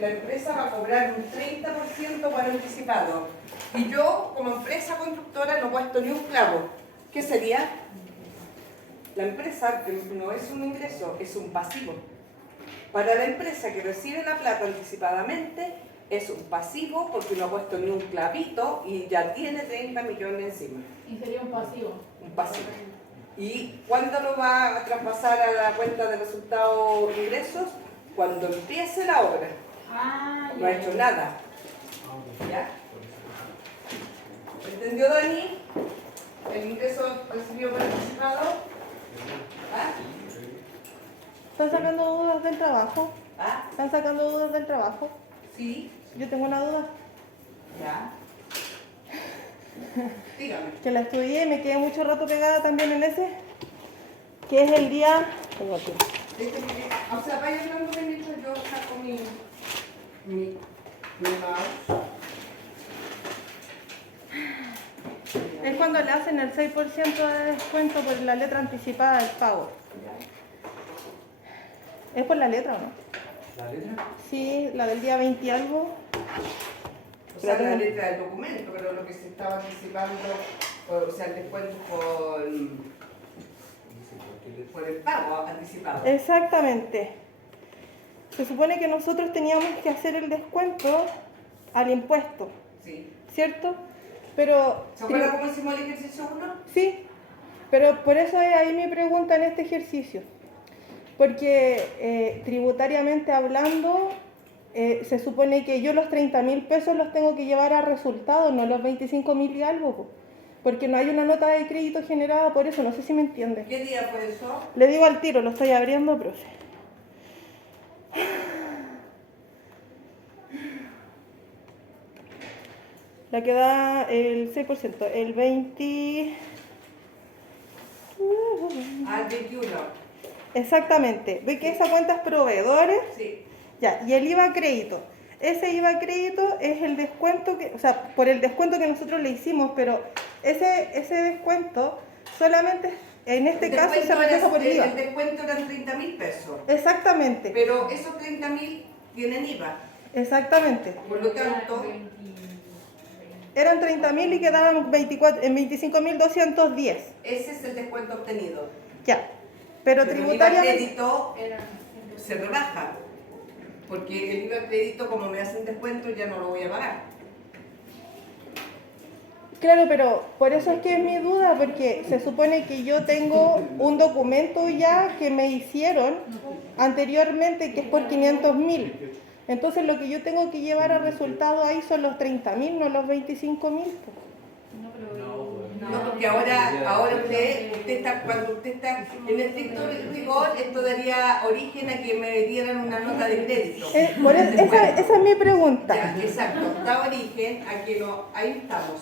la empresa va a cobrar un 30% por anticipado. Y yo, como empresa constructora, no he puesto ni un clavo. ¿Qué sería? La empresa no es un ingreso, es un pasivo. Para la empresa que recibe la plata anticipadamente, es un pasivo porque no ha puesto ni un clavito y ya tiene 30 millones encima. Y sería un pasivo. Un pasivo. ¿Y cuándo lo va a traspasar a la cuenta de resultados e ingresos? Cuando empiece la obra. No ha hecho nada. ¿Ya? ¿Entendió, Dani? ¿El ingreso recibido por anticipado? ¿Ah? ¿Están sacando dudas del trabajo? ¿Ah? ¿Están sacando dudas del trabajo? Sí. Yo tengo una duda. Ya. Dígame. Que la estudié y me quedé mucho rato pegada también en ese. Que es el día... Tengo aquí. O sea, vaya hablando mientras yo saco mi mouse. Es cuando le hacen el 6% de descuento por la letra anticipada del pago. ¿Es por la letra o no? ¿La letra? Sí, la del día 20 y algo. O sea, la letra del documento, pero lo que se estaba anticipando, o sea, el descuento por el pago anticipado. Exactamente. Se supone que nosotros teníamos que hacer el descuento al impuesto, Sí. ¿cierto? Pero... ¿Se acuerdan cómo hicimos el ejercicio 1? Sí, pero por eso es ahí mi pregunta en este ejercicio. Porque tributariamente hablando, se supone que yo los 30.000 pesos los tengo que llevar a resultados, no los 25.000 y algo. Po. Porque no hay una nota de crédito generada por eso, no sé si me entiende. ¿Qué día fue eso? Le digo al tiro, lo estoy abriendo, profe. La que da el 6%, el 20... Al 21. Exactamente. ¿Ve que esa cuenta es proveedores? Sí. Ya, y el IVA crédito. Ese IVA crédito es el descuento que, o sea, por el descuento que nosotros le hicimos, pero ese descuento solamente en este caso se refleja por el IVA. El descuento eran 30.000 pesos. Exactamente. Pero esos 30.000 tienen IVA. Exactamente. Por lo tanto, eran 30.000 y quedaban en 25.210. ese es el descuento obtenido. Ya. Pero el IVA tributariamente... crédito se rebaja. Porque el IVA crédito, como me hacen descuento, ya no lo voy a pagar. Claro, pero por eso es que es mi duda, porque se supone que yo tengo un documento ya que me hicieron anteriormente, que es por 500.000. Entonces lo que yo tengo que llevar a resultado ahí son los 30.000, no los 25.000. No, porque ahora usted está, cuando usted está en estricto rigor, esto daría origen a que me dieran una nota de crédito. Esa es mi pregunta. Ya, exacto, da origen a que no, ahí estamos.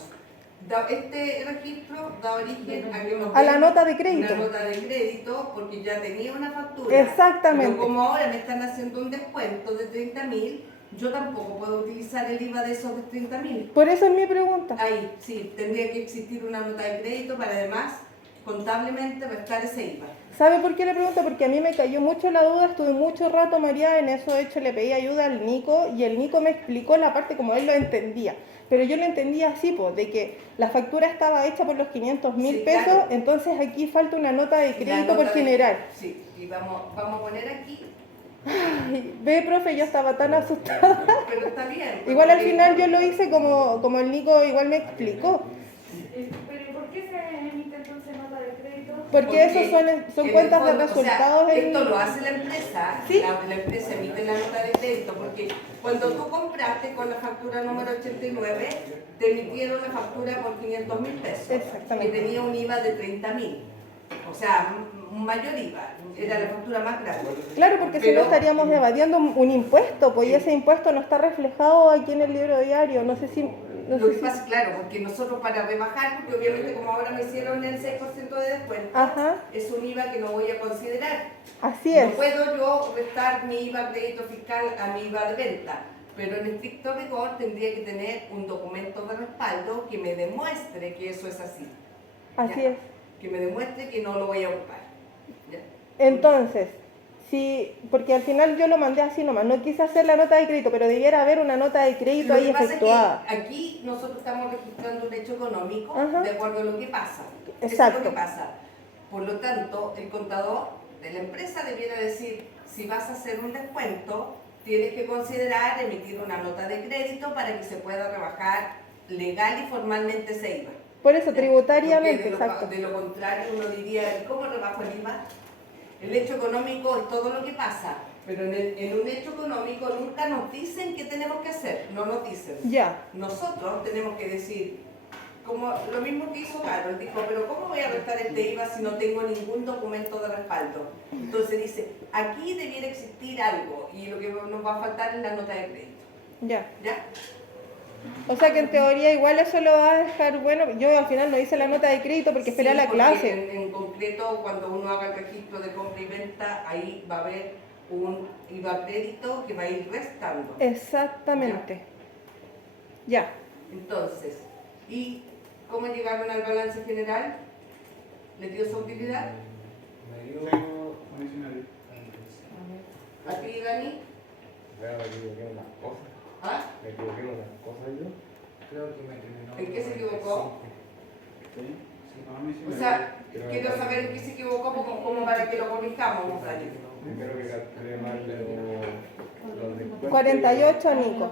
Este registro da origen a que nos A la den nota de crédito. una nota de crédito porque ya tenía una factura. Exactamente. Pero como ahora me están haciendo un descuento de 30.000, yo tampoco puedo utilizar el IVA de esos de 30.000. Por eso es mi pregunta. Ahí, sí, tendría que existir una nota de crédito para además contablemente restar ese IVA. ¿Sabe por qué le pregunto? Porque a mí me cayó mucho la duda, estuve mucho rato mareada en eso, de hecho le pedí ayuda al Nico y el Nico me explicó la parte como él lo entendía. Pero yo lo entendía así, pues, de que la factura estaba hecha por los 500.000 pesos, claro. Entonces aquí falta una nota de crédito por general. Sí, y vamos a poner aquí. Ay, ve, profe, yo estaba tan asustada. Pero está bien. Igual al final yo lo hice como el Nico igual me explicó. ¿Pero por qué se emite entonces nota de crédito? Porque esos son cuentas de resultados. O sea, esto lo hace la empresa, ¿Sí? la empresa emite la nota de crédito, porque cuando tú compraste con la factura número 89, te emitieron la factura por 500.000 pesos. Exactamente. Que tenía un IVA de 30.000. O sea, un mayor IVA, era la factura más grande. Claro, porque si no estaríamos evadiendo un impuesto, pues y ese impuesto no está reflejado aquí en el libro diario. No sé si... Lo que pasa, claro, porque nosotros para rebajar, porque obviamente como ahora me hicieron el 6% de descuento, Ajá. es un IVA que no voy a considerar. Así es. No puedo yo restar mi IVA crédito fiscal a mi IVA de venta, pero en estricto rigor tendría que tener un documento de respaldo que me demuestre que eso es así. Así ¿Ya? es. Que me demuestre que no lo voy a ocupar. ¿Ya? Entonces, Sí, porque al final yo lo mandé así nomás, no quise hacer la nota de crédito, pero debiera haber una nota de crédito Lo ahí que pasa efectuada. es que aquí nosotros estamos registrando un hecho económico Ajá. de acuerdo a lo que pasa. Eso Exacto. es lo que pasa. Por lo tanto, el contador de la empresa debiera decir, si vas a hacer un descuento, tienes que considerar emitir una nota de crédito para que se pueda rebajar legal y formalmente ese IVA. Por eso, Porque tributariamente, exacto. de lo contrario uno diría, ¿cómo rebajo el IVA? El hecho económico es todo lo que pasa, pero en un hecho económico nunca nos dicen qué tenemos que hacer, no nos dicen. Ya, Nosotros tenemos que decir, como lo mismo que hizo Carol, dijo, pero ¿cómo voy a restar este IVA si no tengo ningún documento de respaldo? Entonces dice, aquí debiera existir algo y lo que nos va a faltar es la nota de crédito. ya. ¿Ya? O sea que en teoría igual eso lo va a dejar bueno. Yo al final no hice la nota de crédito porque esperé a Sí, la porque clase. En concreto, cuando uno haga el registro de compra y venta, ahí va a haber un IVA crédito que va a ir restando. Exactamente. Ya. Entonces, ¿y cómo llegaron al balance general? ¿Le dio su utilidad? Me dio ¿A ti, Dani? me equivoqué en las cosas. ¿Ah? Me equivoqué en las cosas yo. Creo que me terminó. ¿En qué se equivocó? Sí. O sea, quiero saber en qué se equivocó como para que lo corrijamos, Dani. Creo que capturé mal los descuentos. 48, Nico.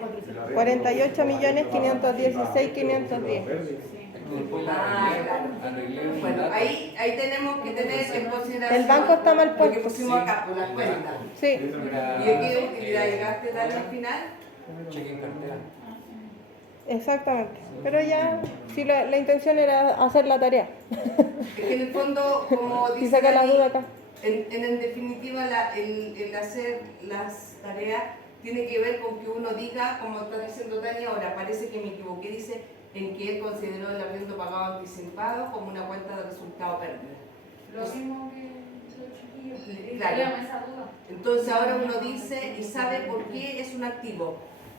48.516.510. Ah, claro. Bueno, ahí tenemos que tener en consideración El banco está mal lo que puesto. pusimos acá, por las cuentas. Sí, ¿Y de qué utilidad llegaste, Dani, al final? Cheque en cartera. exactamente. Pero ya, sí, la intención era hacer la tarea. Es que en el fondo, como Si dice saca la Dani, duda acá. en definitiva el hacer las tareas tiene que ver con que uno diga, como está diciendo Dani ahora, parece que me equivoqué, dice en que él consideró el arriendo pagado anticipado como una cuenta de resultado pérdida. Lo mismo que los chiquillos. Claro. Dígame esa duda. Entonces ahora uno dice y sabe por qué es un activo.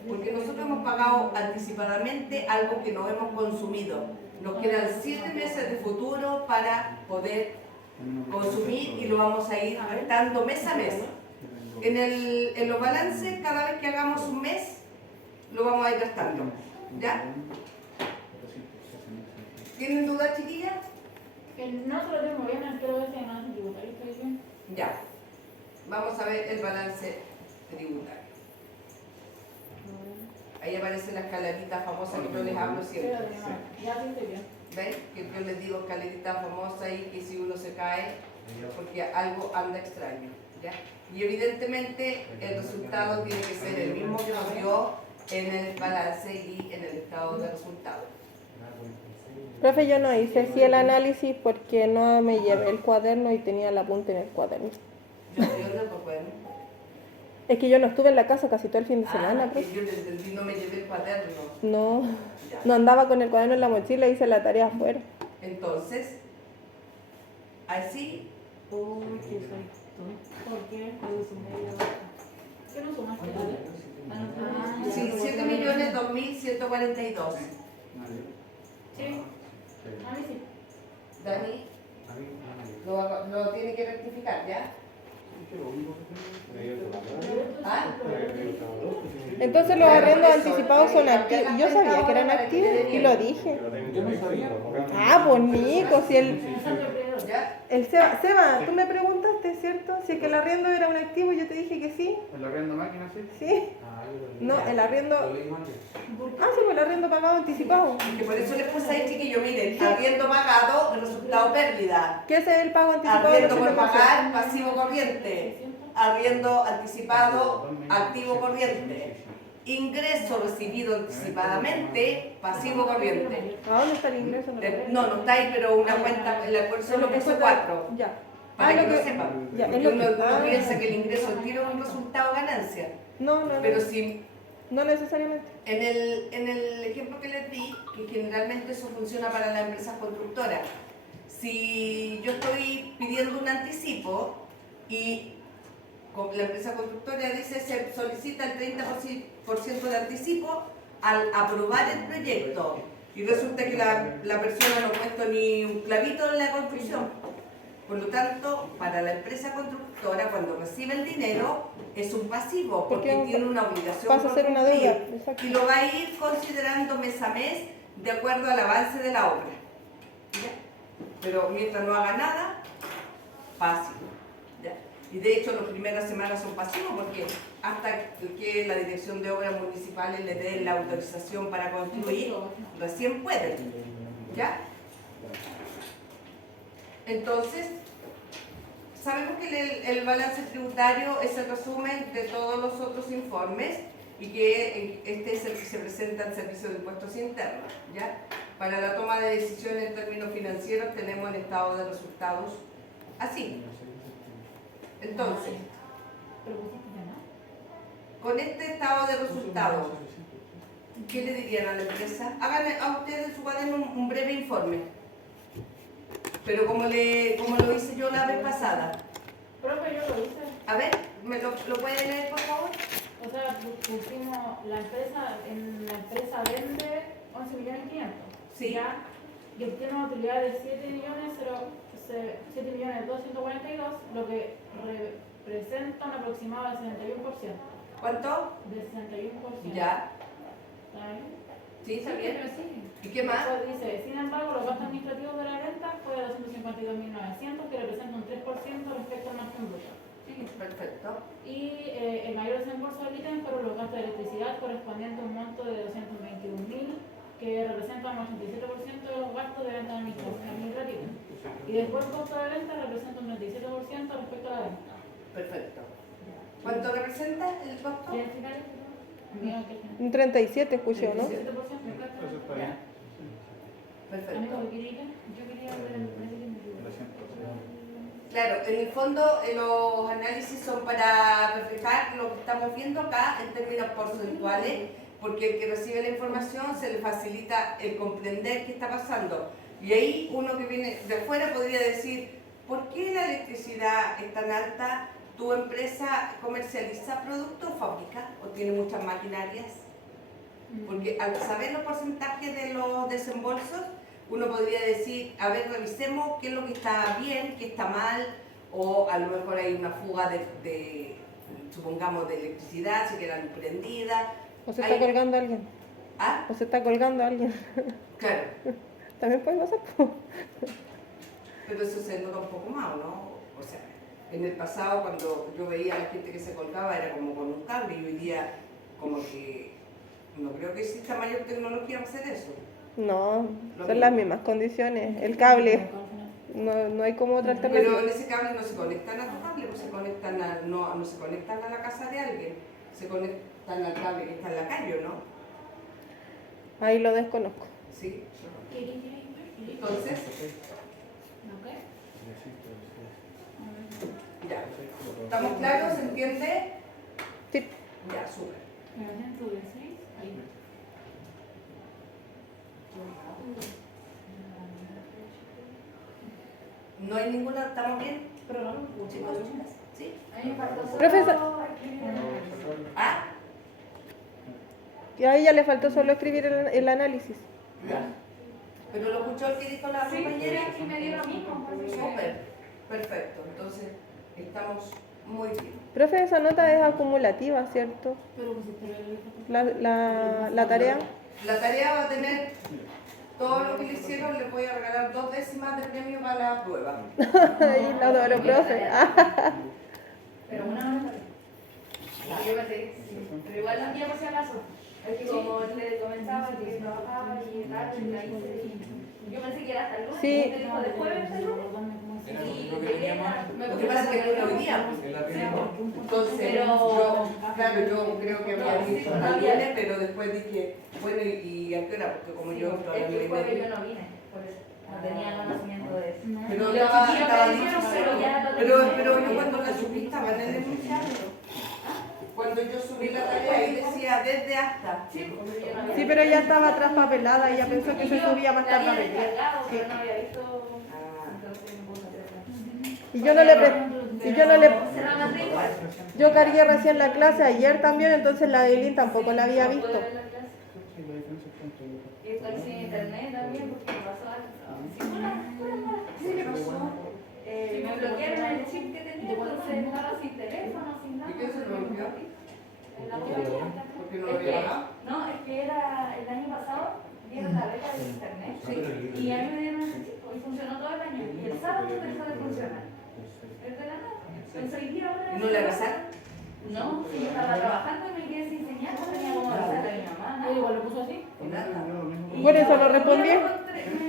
Porque nosotros hemos pagado anticipadamente algo que no hemos consumido. Nos quedan 7 meses de futuro para poder consumir y lo vamos a ir restando mes a mes. En los balances, cada vez que hagamos un mes, lo vamos a ir gastando. ¿Ya? ¿Tienen dudas, chiquillas? No se lo tengo bien, creo que se más tributario, ¿estoy bien? Ya. Vamos a ver el balance tributario. Ahí aparece la escalerita famosa que yo les hablo siempre. Ya sí estoy bien. ¿Ven? Que yo les digo escalerita famosa y que si uno se cae, porque algo anda extraño. ¿Ya? Y evidentemente el resultado tiene que ser el mismo que nos dio en el balance y en el estado de resultados. Profe, yo no hice sí el análisis porque no me llevé el cuaderno y tenía el apunte en el cuaderno. Yo estoy ordenando, pues. Es que yo no estuve en la casa casi todo el fin de semana, que profe. yo les entendí, no me llevé el cuaderno. No, Ya. no andaba con el cuaderno en la mochila, hice la tarea afuera. Entonces, así, ¿Por qué? ¿Qué no sumaste? sí, 7.002.142. Sí, a mí sí. Dani, lo tiene que rectificar, ¿ya? ¿Ah? Entonces los arriendos anticipados son activos. Yo sabía que eran activos y lo dije. Yo no sabía. Ah, pues Nico, si ¿Ya? el Seba, tú me preguntaste, ¿cierto? Si es que el arriendo era un activo y yo te dije que sí. ¿El arriendo máquina sí? Sí. No, el arriendo. Ah, sí, pues el arriendo pagado anticipado. Que por eso les puse ahí, chiquillo, miren, arriendo pagado, resultado pérdida. ¿Qué es el pago anticipado? Arriendo por 80%? pagar, pasivo corriente. Arriendo anticipado, activo corriente. Ingreso recibido anticipadamente, pasivo corriente. ¿A dónde está el ingreso? No está ahí, pero una cuenta, el acuerdo lo puso 4. Ya. Para que lo sepan. Ya, es Porque lo uno que. piensa que el ingreso al tiro es un resultado ganancia. No, no, Pero no. si No necesariamente. en el ejemplo que les di, que generalmente eso funciona para las empresas constructoras, si yo estoy pidiendo un anticipo y la empresa constructora dice se solicita el 30% de anticipo al aprobar el proyecto y resulta que la persona no ha puesto ni un clavito en la construcción, Por lo tanto, para la empresa constructora, cuando recibe el dinero, es un pasivo, porque Porque tiene una obligación pasa a por ser una cumplir, deuda, exacto. y lo va a ir considerando mes a mes de acuerdo al avance de la obra. ¿Ya? Pero mientras no haga nada, pasivo. ¿Ya? Y de hecho, las primeras semanas son pasivos porque hasta que la Dirección de Obras Municipales le dé la autorización para construir, recién pueden. ¿Ya? Entonces, sabemos que el balance tributario es el resumen de todos los otros informes y que este es el que se presenta al Servicio de Impuestos Internos. ¿Ya? Para la toma de decisiones en términos financieros tenemos el estado de resultados así. Entonces, con este estado de resultados, ¿qué le dirían a la empresa? Hagan a ustedes en su cuaderno un breve informe. Pero como lo hice yo la vez pasada. Profe, yo lo hice. A ver, ¿me lo puede leer, por favor? O sea, pusimos la empresa vende 11.500.000. Sí. ¿Ya? Y obtiene una utilidad de 7.242.000, lo que representa un aproximado del 61%. ¿Cuánto? Del 61%. Ya. ¿Está bien? ¿Sí? ¿Está bien? Sí. ¿Y qué más? Después dice, sin embargo, los gastos administrativos de la venta fue de 252.900, que representa un 3% respecto al margen bruto. Perfecto. Y el mayor desembolso del ítem fueron los gastos de electricidad, correspondiente a un monto de 221.000, que representa un 87% de los gastos de venta administrativa. Y después el costo de venta representa un 37% respecto a la venta. Perfecto. ¿Cuánto representa el costo? ¿Quieres explicar eso? Un 37 escuché, ¿no? 37%. Eso está bien. Perfecto. Amigo, yo quería ver el precio. Claro, en el fondo los análisis son para reflejar lo que estamos viendo acá en términos porcentuales, porque el que recibe la información se le facilita el comprender qué está pasando. Y ahí uno que viene de afuera podría decir, ¿por qué la electricidad es tan alta? ¿Tu empresa comercializa productos o fabrica o tiene muchas maquinarias? Porque al saber los porcentajes de los desembolsos, uno podría decir, a ver, revisemos qué es lo que está bien, qué está mal, o a lo mejor hay una fuga supongamos, de electricidad, se quedan prendidas. O se está colgando alguien. ¿Ah? O se está colgando alguien. Claro, También puede pasar. Po. pero eso se nota un poco más, ¿no? O sea, en el pasado cuando yo veía a la gente que se colgaba era como con un cable y hoy día como que no creo que exista mayor tecnología para hacer eso. No, son las mismas condiciones. El cable, no hay como otra Pero alternativa. en ese cable no se conectan a tu cable, pues se conectan no se conectan a la casa de alguien, se conectan al cable que está en la calle, ¿no? Ahí lo desconozco. Sí. Entonces, ya. ¿Estamos claros? ¿Se entiende? Sí. Ya, súper. ¿No hay ninguna? ¿Estamos bien? Chicos, chicas. ¿Sí? Profesor, ¿Ah? y a ella le faltó solo escribir el análisis. Ya. ¿Pero lo escuchó el que dijo la compañera? Sí, me dio lo mismo. Súper. Perfecto. Entonces, estamos muy bien. Profe, esa nota es acumulativa, ¿cierto? La tarea. La tarea va a tener todo lo que le hicieron, le voy a regalar 2 décimas de premio para la prueba. Ahí la adoro, profe. Pero una nota. Yo pensé, pero igual la mía por si acaso. Es que como le comentaba que trabajaba y tal, yo pensé que era hasta el lunes. Sí. Me dijo después de el lunes. Y Lo que pasa es que no hoy día. Entonces, yo creo que había visto hasta el lunes, pero después dije, bueno, ¿y a qué hora? Porque como yo entro a Es las que 9:30. yo no vine, por eso. No tenía conocimiento de eso. Pero Y los estaba chiquillos me dicho, dijeron, pero ya lo pero tenía. yo cuando la subí estaba en el enunciado. Cuando yo subí la tarea ahí decía desde hasta. Sí, pero ya estaba traspapelada, ella pensó que se subía más tarde. La había descargado, pero no había visto. Ah. Entonces me puse a hacer eso. Y yo no le Se la mandé igual. yo cargué recién la clase ayer también, entonces la de Eileen tampoco la había visto. Y estoy sin internet también porque me pasó algo. ¿Qué le pasó? de la compañía. Porque no lo había pagado. No, es que era el año pasado, dieron la beca de internet y a mí me dieron ese chico y funcionó todo el año. Y el sábado dejó de funcionar. Es de la nada. Entonces hoy día ahora. ¿Y no le avisaron? No, sí, yo estaba trabajando y me quedé sin señal, no tenía como avisarle a mi mamá. Él igual lo puso así. Y Por eso yo lo respondí. Me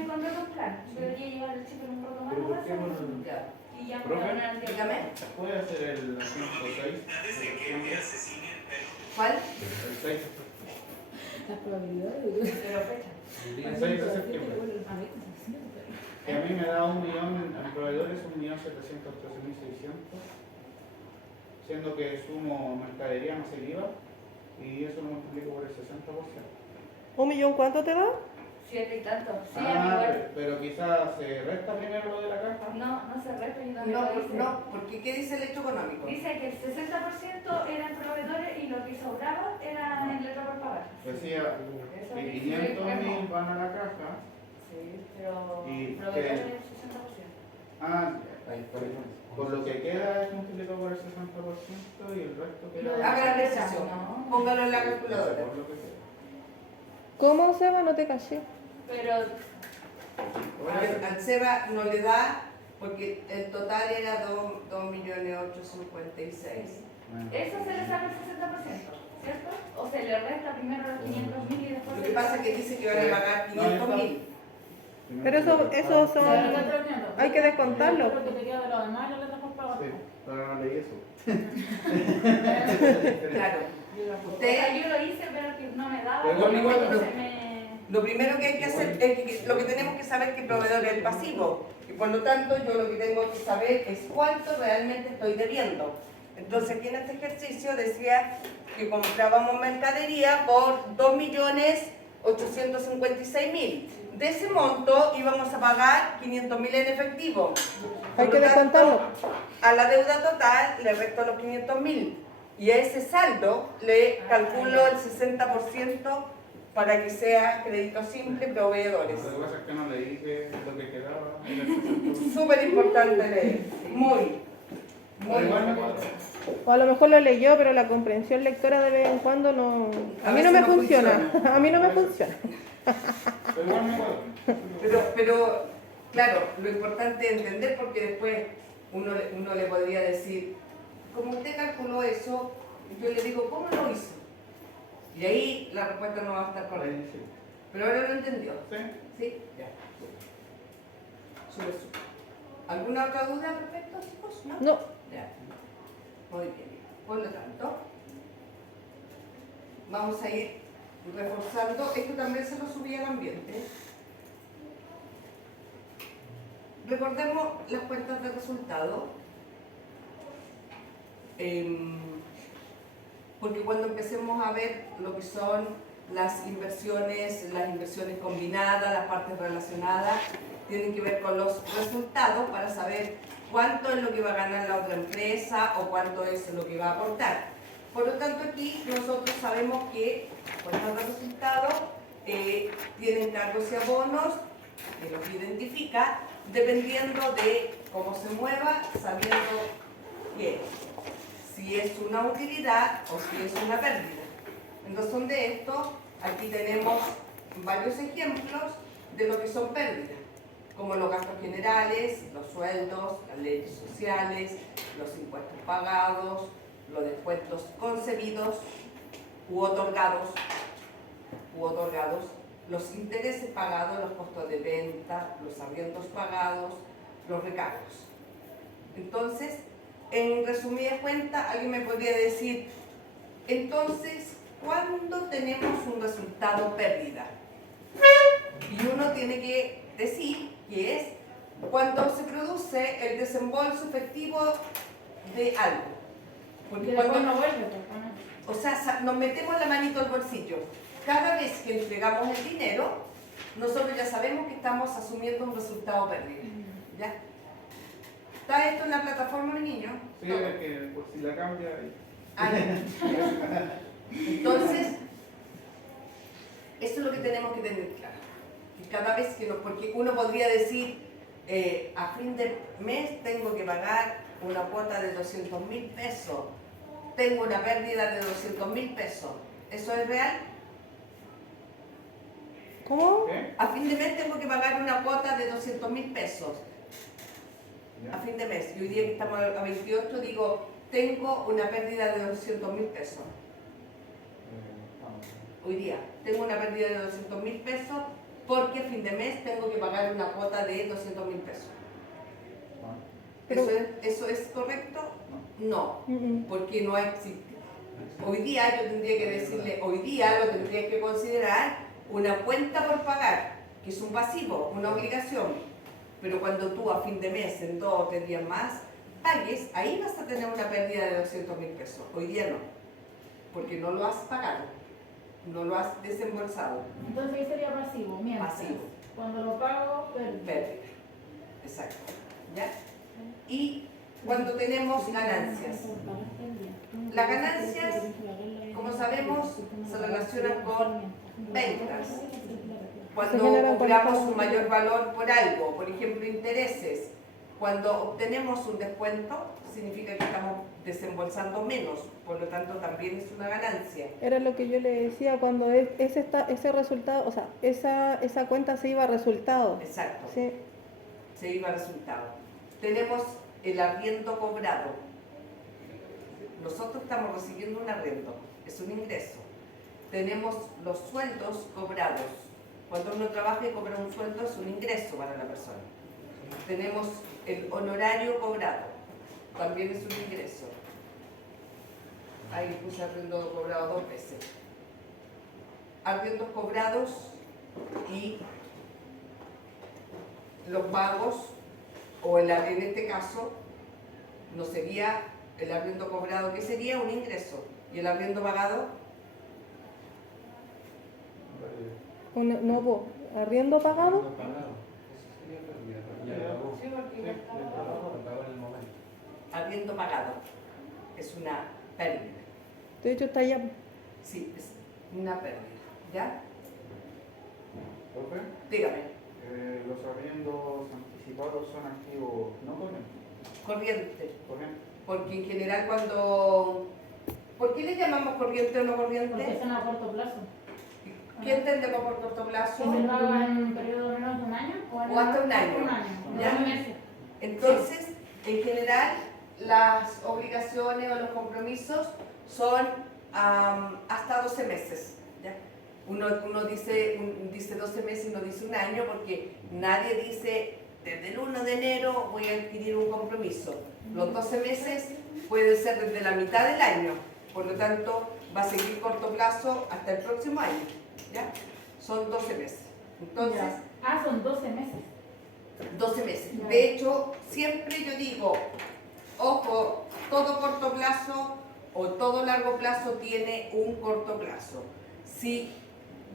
encontré con plan. Debería llevar el chico en un rato más. ¿Pero por qué no lo- Ya. Y ya me ¿Profe? quedaron al día. Dígame. ¿Puede hacer el 5 o 6? ¿Cuál? El 6. Las probabilidades. Pero fecha. El 6 de septiembre. Que a mí me da 1 millón, en proveedores 1.713.600, siendo que sumo mercadería más el IVA y eso lo multiplico por el 60%. ¿1 millón cuánto te da? 7 y tanto. Sí, Ah, amigo. pero quizás se resta primero lo de la caja. No, no se resta, yo también No, lo hice. no, porque ¿qué dice el hecho económico? Dice que el 60% eran proveedores y lo que sobraba era en letra por pagar. Decía que 500.000 van a la caja. Sí, pero Y proveedores que- el 60%. Ah, por lo que queda es multiplicado por el 60% y el resto queda. Haga la ejercicio. No. Póngalo en la calculadora. Por lo que queda. ¿Cómo, Seba? No te caché. Pero Al Seba no le da porque el total era 2.856.000. eso se le saca el 60%, ¿cierto? O se le resta primero los 500.000 y después. Lo que pasa es que dice que van a pagar 500.000. Pero eso son... Hay que descontarlo. Porque te queda de lo demás, las letras por pagar. Sí, pero no leí eso. Claro. O Usted, sea, yo lo hice, pero que no me daba. Pero igual, igual, entonces me. lo primero que hay que hacer es que lo que tenemos que saber es que el proveedor es el pasivo. Y por lo tanto, yo lo que tengo que saber es cuánto realmente estoy debiendo. Entonces, aquí en este ejercicio decía que comprábamos mercadería por 2.856.000. De ese monto íbamos a pagar 500.000 en efectivo. Hay Por que lo tanto, descontarlo. a la deuda total le resto los 500.000 y a ese saldo le calculo el 60% para que sea crédito simple proveedores. Lo que pasa es que no leí que lo que quedaba era el 60%. Súper importante leer, muy Pero igual me cuadra. O a lo mejor lo leyó, pero la comprensión lectora de vez en cuando no... A mí no veces me no funciona. A mí no me funciona. Pero igual me cuadra. Pero claro, lo importante es entender porque después uno le podría decir, como usted calculó eso, yo le digo, ¿cómo lo hizo? Y ahí la respuesta no va a estar correcta. Sí. Pero ahora lo entendió. Sí. ¿Sí? Ya. Súper, súper. ¿Alguna otra duda al respecto, chicos? ¿No? No. Ya. Muy bien. Por lo tanto, vamos a ir reforzando. Esto también se lo subí al ambiente. Recordemos las cuentas de resultado. Porque cuando empecemos a ver lo que son las inversiones combinadas, las partes relacionadas, tienen que ver con los resultados para saber cuánto es lo que va a ganar la otra empresa o cuánto es lo que va a aportar. Por lo tanto, aquí nosotros sabemos que cuentas de resultados tienen cargos y abonos, que los identifica, dependiendo de cómo se mueva, sabiendo que si es una utilidad o si es una pérdida. En razón de esto, aquí tenemos varios ejemplos de lo que son pérdidas, como los gastos generales, los sueldos, las leyes sociales, los impuestos pagados, los descuentos concebidos u otorgados, los intereses pagados, los costos de venta, los arriendos pagados, los recargos. Entonces, en resumidas cuentas, alguien me podría decir, entonces, ¿cuándo tenemos un resultado pérdida? Y uno tiene que decir que es cuando se produce el desembolso efectivo de algo. Porque cuando no vuelve, pues, ¿no? o sea, nos metemos la manito al bolsillo. Cada vez que entregamos el dinero, nosotros ya sabemos que estamos asumiendo un resultado pérdida. ¿Ya? ¿Está esto en la plataforma, mi niño? Sí, es que por si la cambia. Ah, ya. Entonces, eso es lo que tenemos que tener claro. Que cada vez que porque uno podría decir, a fin de mes tengo que pagar una cuota de 200.000 pesos. tengo una pérdida de 200.000 pesos. ¿Eso es real? ¿Cómo? ¿Qué? A fin de mes tengo que pagar una cuota de 200.000 pesos. ¿Ya? A fin de mes. Y hoy día que estamos a 28 digo, tengo una pérdida de 200.000 pesos. Vamos. Hoy día tengo una pérdida de 200.000 pesos porque a fin de mes tengo que pagar una cuota de 200.000 pesos. Vamos. Pero- ¿Eso es correcto? No, Mm, porque no existe. Hoy día yo tendría que decirle, hoy día lo tendría que considerar una cuenta por pagar, que es un pasivo, una obligación. Pero cuando tú a fin de mes, en 2 o 3 días más, pagues, ahí vas a tener una pérdida de 200.000 pesos. Hoy día no, porque no lo has pagado, no lo has desembolsado. Entonces ahí sería pasivo, mientras. Pasivo. Cuando lo pago, pérdida. Pérdida. Exacto. ¿Ya? Y cuando tenemos ganancias. Las ganancias, como sabemos, se relacionan con ventas. Se Cuando generan cobramos cuando- un mayor valor por algo, por ejemplo, intereses. Cuando obtenemos un descuento, significa que estamos desembolsando menos, por lo tanto también es una ganancia. Era lo que yo le decía cuando ese resultado, o sea, esa cuenta se iba a resultado. Exacto. Sí. Se iba a resultado. Tenemos el arriendo cobrado. Nosotros estamos recibiendo un arriendo, es un ingreso. Tenemos los sueldos cobrados. Cuando uno trabaja y cobra un sueldo es un ingreso para la persona. Tenemos el honorario cobrado, también es un ingreso. Ahí puse arriendo cobrado 2 veces. Arriendos cobrados y los pagos, o en este caso, no sería el arriendo cobrado, que sería un ingreso, y el arriendo pagado, No, arriendo pagado. arriendo pagado, es una pérdida. De hecho, está allá. Sí, es una pérdida. ¿Ya? ¿Profe? Dígame, Los arriendos anticipados son activos no corrientes. corriente. Corriente. Porque en general cuando... ¿Por qué le llamamos corriente o no Porque corriente? son a corto plazo. ¿Qué entendemos por corto plazo? ¿Que se paga en un periodo menos de un año? O hasta un año. Un año, ¿Ya? 2 meses. Entonces, en general, las obligaciones o los compromisos son hasta 12 meses. ¿Ya? Uno dice 12 meses y no dice un año porque nadie dice desde el 1 de enero voy a adquirir un compromiso. Los 12 meses pueden ser desde la mitad del año, por lo tanto va a seguir corto plazo hasta el próximo año. ¿Ya? Son 12 meses. Entonces, Ya. Ah, son 12 meses. 12 meses. Ya. De hecho, siempre yo digo, ojo, todo corto plazo o todo largo plazo tiene un corto plazo. Si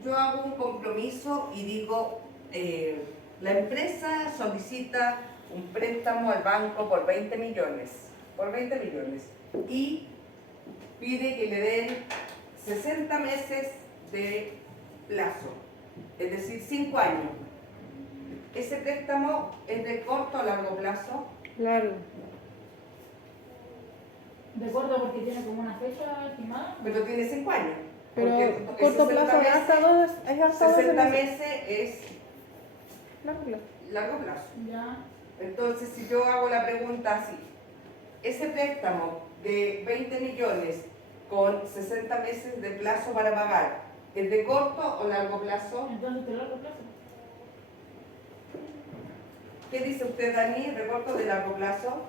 yo hago un compromiso y digo, la empresa solicita un préstamo al banco por 20 millones, y pide que le den 60 meses de plazo, es decir, 5 años. ¿Ese préstamo es de corto o largo plazo? Largo. De acuerdo, porque tiene como una fecha estimada. Pero tiene 5 años. Pero Porque corto 60 plazo es hasta dos, es hasta 12 60 meses. meses es Largo plazo. largo plazo. Ya. Entonces, si yo hago la pregunta así, ese préstamo de 20 millones con 60 meses de plazo para pagar, ¿es de corto o largo plazo? Entonces, de largo plazo. ¿Qué dice usted, Dani? ¿De corto o de largo plazo?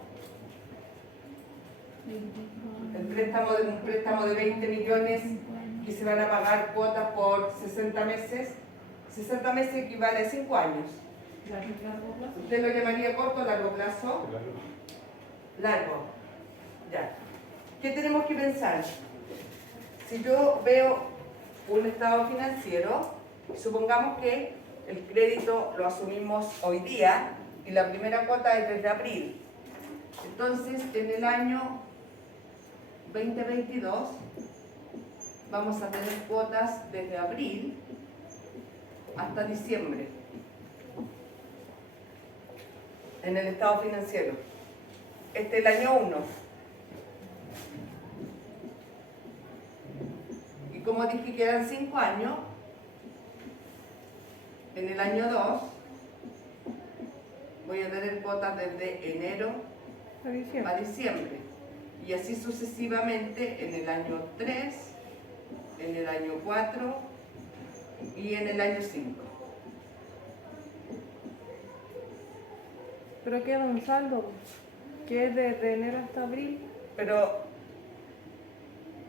Un préstamo de 20 millones que se van a pagar cuotas por 60 meses. 60 meses equivale a 5 años. Largo plazo. ¿Usted lo llamaría corto o largo plazo? Largo. Ya. ¿Qué tenemos que pensar? Si yo veo un estado financiero, supongamos que el crédito lo asumimos hoy día y la primera cuota es desde abril. Entonces, en el año 2022 vamos a tener cuotas desde abril hasta diciembre en el estado financiero. Este es el año 1. Yo modifiqué eran 5 años. En el año 2 voy a tener cuotas desde enero a diciembre. Y así sucesivamente en el año 3, en el año 4 y en el año 5. Pero queda un saldo que es desde enero hasta abril, Pero,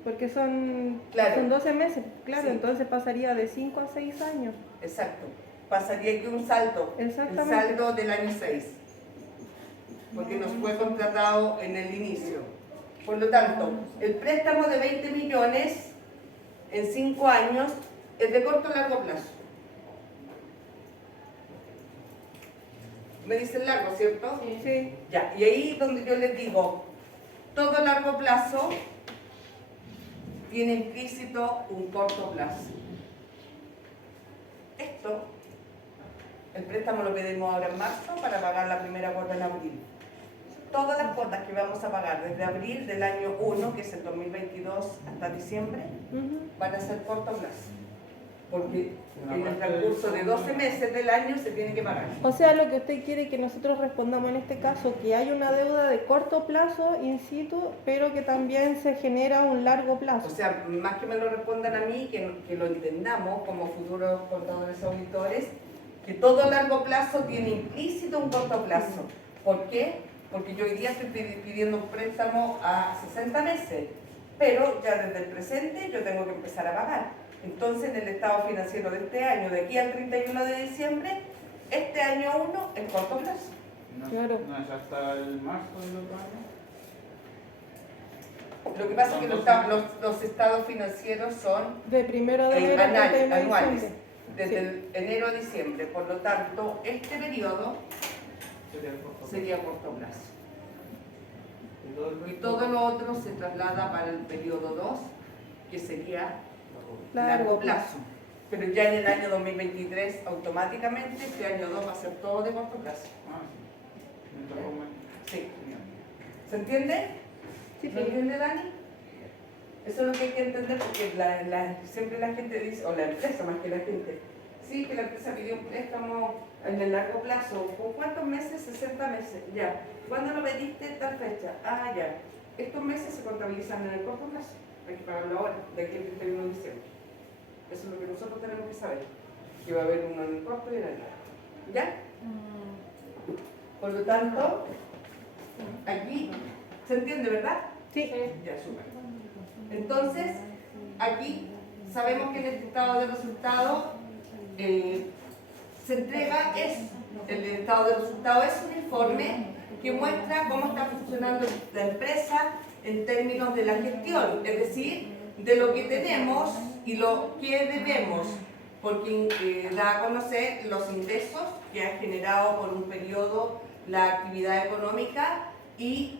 porque son, Claro. son 12 meses, claro, Sí. entonces pasaría de 5 a 6 años. exacto, pasaría que un saldo, el Exactamente. saldo del año 6, porque nos fue contratado en el inicio. Por lo tanto, el préstamo de 20 millones en 5 años es de corto o largo plazo. Me dicen largo, ¿cierto? Sí. Sí, Ya, y ahí es donde yo les digo, todo largo plazo tiene implícito un corto plazo. Esto, el préstamo lo pedimos ahora en marzo para pagar la primera cuota en abril. Todas las cuotas que vamos a pagar desde abril del año 1, que es el 2022, hasta diciembre, ujú. van a ser corto plazo. Porque en el transcurso de 12 meses del año se tiene que pagar. O sea, lo que usted quiere que nosotros respondamos en este caso, que hay una deuda de corto plazo, in situ, pero que también se genera un largo plazo. O sea, más que me lo respondan a mí, que lo entendamos como futuros contadores auditores, que todo largo plazo tiene implícito un corto plazo. ¿Por qué? Porque yo hoy día estoy pidiendo un préstamo a 60 meses, pero ya desde el presente yo tengo que empezar a pagar. Entonces, en el estado financiero de este año, de aquí al 31 de diciembre, este año 1 es corto plazo. No, Claro. no es hasta el marzo del otro año. Lo que pasa es que los estados financieros son De primero de enero al 31 de anuales, diciembre. desde el enero a diciembre. Por lo tanto, este periodo Sería el corto sería corto plazo. plazo. Y todo lo otro se traslada para el periodo 2, que sería Largo largo plazo. Pero ya en el año 2023, automáticamente, este año 2 va a ser todo de corto plazo. Ah, sí. Mientras pongan- Sí. ¿Se entiende? Sí, ¿Lo entiende, Dani? Eso es lo que hay que entender, porque siempre la gente dice, o la empresa más que la gente, sí, que la empresa pidió un préstamo en el largo plazo. ¿Con cuántos meses? 60 meses. Ya. ¿Cuándo lo pediste? Tal fecha. Ah, ya. Estos meses se contabilizan en el corto plazo. Hay que pagarlo ahora, de aquí al 31 de diciembre. Eso es lo que nosotros tenemos que saber. Que va a haber uno en el corto y en el largo. ¿Ya? Por lo tanto, aquí se entiende, ¿verdad? Sí. Ya, súper. Entonces, aquí sabemos que en este estado de resultados se entrega el estado de resultados es un informe que muestra cómo está funcionando la empresa en términos de la gestión, es decir, de lo que tenemos y lo que debemos, porque da a conocer los ingresos que ha generado por un periodo la actividad económica y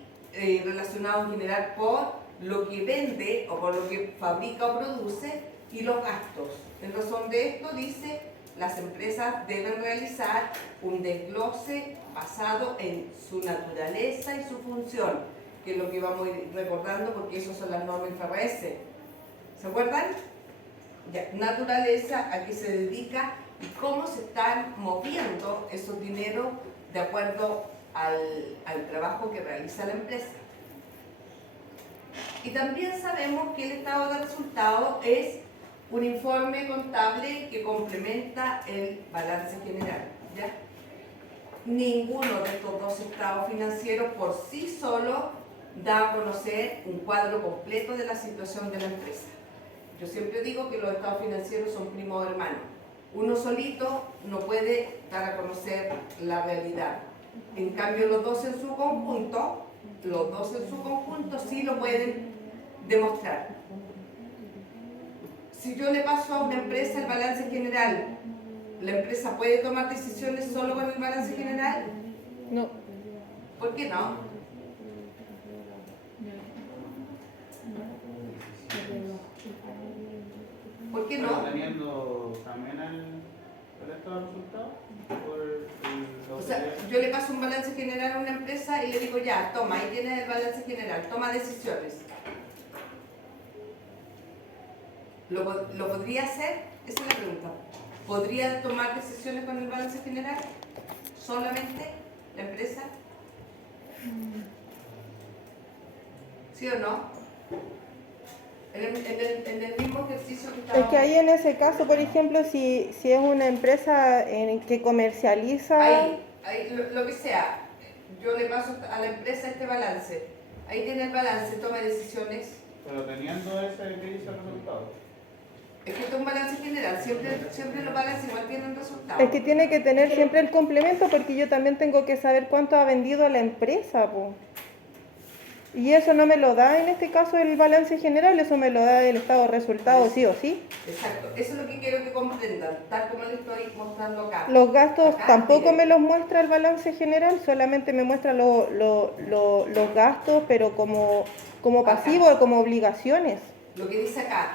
relacionado en general por lo que vende o por lo que fabrica o produce y los gastos. En razón de esto dice, las empresas deben realizar un desglose basado en su naturaleza y su función, que es lo que vamos a ir recordando porque esas son las normas FRS. ¿Se acuerdan? Ya, naturaleza, a qué se dedica y cómo se están moviendo esos dineros de acuerdo al trabajo que realiza la empresa. Y también sabemos que el estado de resultados es un informe contable que complementa el balance general. ¿Ya? Ninguno de estos dos estados financieros por sí solo da a conocer un cuadro completo de la situación de la empresa. Yo siempre digo que los estados financieros son primos hermanos. Uno solito no puede dar a conocer la realidad. En cambio, los dos en su conjunto sí lo pueden demostrar. Si yo le paso a una empresa el balance general, ¿la empresa puede tomar decisiones solo con el balance general? No. ¿Por qué no? ¿Por qué Pero no? teniendo también el estado de resultados por O sea, yo le paso un balance general a una empresa y le digo, ya, toma, ahí tienes el balance general, toma decisiones. ¿Lo podría hacer? Esa es la pregunta. ¿Podría tomar decisiones con el balance general? ¿Solamente la empresa? ¿Sí o no? En el mismo ejercicio que estaba... Es que ahí en ese caso, por ejemplo, si es una empresa que comercializa... Ahí, lo que sea, yo le paso a la empresa este balance. Ahí tiene el balance, toma decisiones. Pero teniendo ese que dice el resultado. Es que esto es un balance general, siempre los balances igual tienen resultados. Es que tiene que tener siempre el complemento porque yo también tengo que saber cuánto ha vendido la empresa, po. Y eso no me lo da en este caso el balance general, eso me lo da el estado de resultados sí o sí. Exacto, eso es lo que quiero que comprendan, tal como le estoy mostrando acá. Los gastos Acá, tampoco miren. me los muestra el balance general, solamente me muestra los gastos, pero como pasivo o como obligaciones. Lo que dice acá,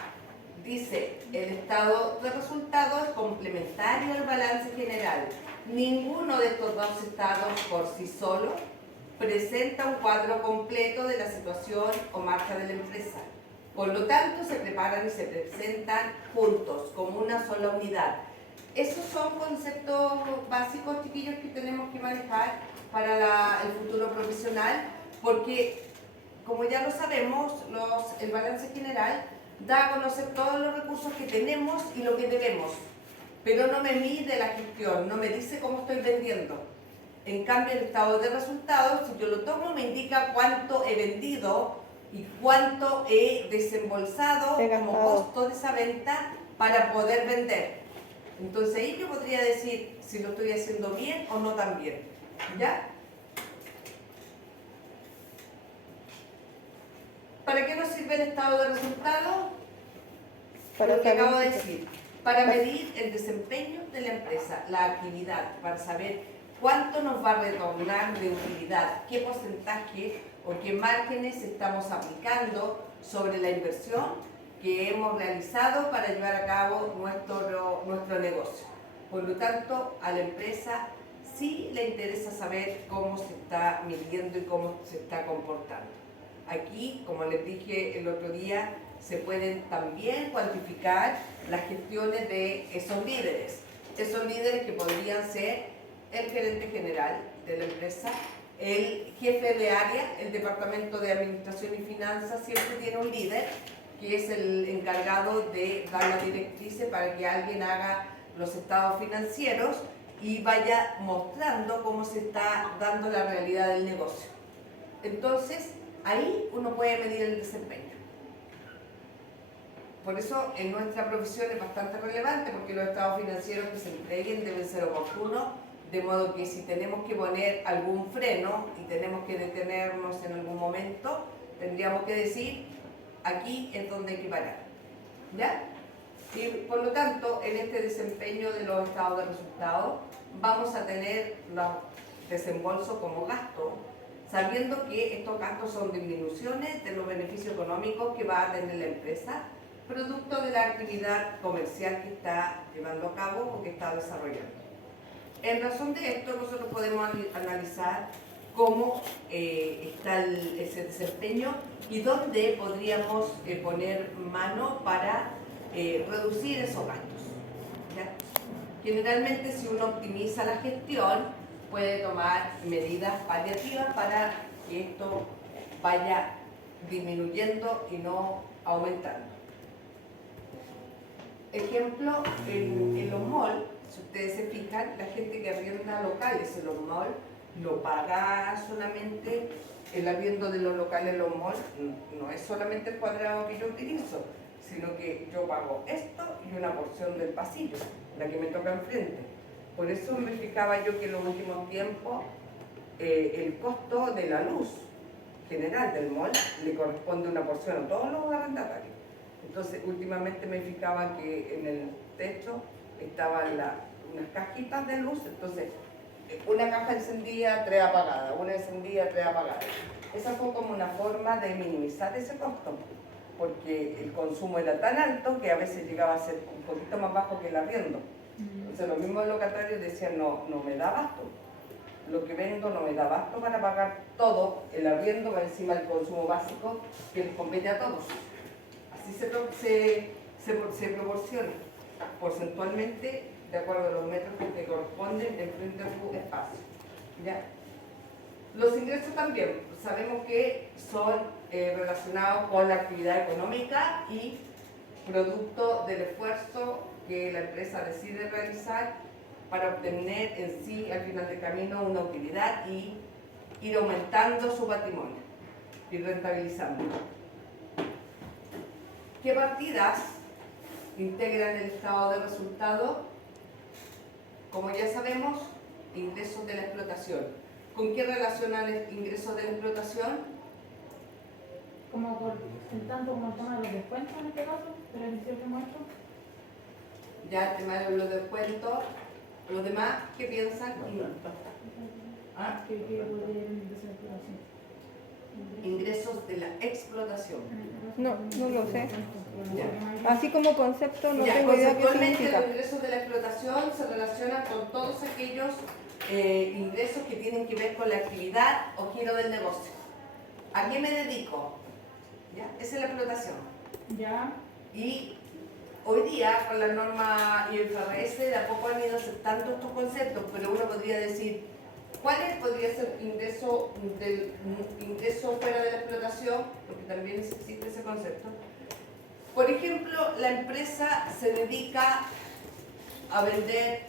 dice el estado de resultados es complementario al balance general. Ninguno de estos dos estados por sí solo presenta un cuadro completo de la situación o marca de la empresa. Por lo tanto, se preparan y se presentan juntos, como una sola unidad. Esos son conceptos básicos, chiquillos, que tenemos que manejar para el futuro profesional, porque, como ya lo sabemos, el balance general da a conocer todos los recursos que tenemos y lo que debemos, pero no me mide la gestión, no me dice cómo estoy vendiendo. En cambio, el estado de resultados, si yo lo tomo, me indica cuánto he vendido y cuánto he desembolsado como costo de esa venta para poder vender. Entonces ahí yo podría decir si lo estoy haciendo bien o no tan bien. ¿Ya? ¿Para qué nos sirve el estado de resultados? Para lo que acabo de decir. Para medir el desempeño de la empresa, la actividad, para saber cuánto nos va a retornar de utilidad, qué porcentaje o qué márgenes estamos aplicando sobre la inversión que hemos realizado para llevar a cabo nuestro negocio. Por lo tanto, a la empresa sí le interesa saber cómo se está midiendo y cómo se está comportando. Aquí, como les dije el otro día, se pueden también cuantificar las gestiones de esos líderes que podrían ser el gerente general de la empresa, el jefe de área, el departamento de administración y finanzas siempre tiene un líder que es el encargado de dar las directrices para que alguien haga los estados financieros y vaya mostrando cómo se está dando la realidad del negocio. Entonces, ahí uno puede medir el desempeño. Por eso en nuestra profesión es bastante relevante, porque los estados financieros que se entreguen deben ser oportunos, de modo que si tenemos que poner algún freno y tenemos que detenernos en algún momento, tendríamos que decir, aquí es donde hay que parar. ¿Ya? Y por lo tanto, en este desempeño de los estados de resultados, vamos a tener los desembolsos como gasto, sabiendo que estos gastos son disminuciones de los beneficios económicos que va a tener la empresa, producto de la actividad comercial que está llevando a cabo o que está desarrollando. En razón de esto, nosotros podemos analizar cómo está ese desempeño y dónde podríamos poner mano para reducir esos gastos. ¿Ya? Generalmente, si uno optimiza la gestión, puede tomar medidas paliativas para que esto vaya disminuyendo y no aumentando. Ejemplo, en los malls, si ustedes se fijan, la gente que arrienda locales en los malls no paga solamente el arriendo de los locales en los malls, no es solamente el cuadrado que yo utilizo, sino que yo pago esto y una porción del pasillo, la que me toca enfrente. Por eso me fijaba yo que en los últimos tiempos el costo de la luz general del mall le corresponde una porción a todos los arrendatarios. Entonces, últimamente me fijaba que en el techo estaban unas cajitas de luz, entonces una caja encendida, 3 apagadas, una encendida, 3 apagadas. Esa fue como una forma de minimizar ese costo, porque el consumo era tan alto que a veces llegaba a ser un poquito más bajo que el arriendo. Entonces los mismos locatarios decían, no me da abasto, lo que vendo no me da abasto para pagar todo el arriendo, por encima del consumo básico que les compete a todos. Así se proporciona porcentualmente de acuerdo a los metros que te corresponden en frente a tu espacio. ¿Ya? Los ingresos también sabemos que son relacionados con la actividad económica y producto del esfuerzo que la empresa decide realizar para obtener en sí al final del camino una utilidad y ir aumentando su patrimonio y rentabilizando. ¿Qué partidas integran el estado de resultado? Como ya sabemos, ingresos de la explotación. ¿Con qué relacionan el ingreso de la explotación? Como por el tanto como el tema de los descuentos en este caso, de la edición que hemos hecho. Ya el tema de los descuentos. Los demás, ¿qué piensan? ¿Ah? Que podría ir ingreso de explotación. Ingresos de la explotación. No lo sé. Ya. Así como concepto no Ya, tengo idea qué conceptualmente significa. los ingresos de la explotación se relacionan con todos aquellos ingresos que tienen que ver con la actividad o giro del negocio. ¿A qué me dedico? ¿Ya? Esa es la explotación. Ya. Y hoy día, con la norma IFRS, de a poco han ido aceptando estos conceptos, pero uno podría decir, ¿cuál podría ser ingreso fuera de la explotación? Porque también existe ese concepto. Por ejemplo, la empresa se dedica a vender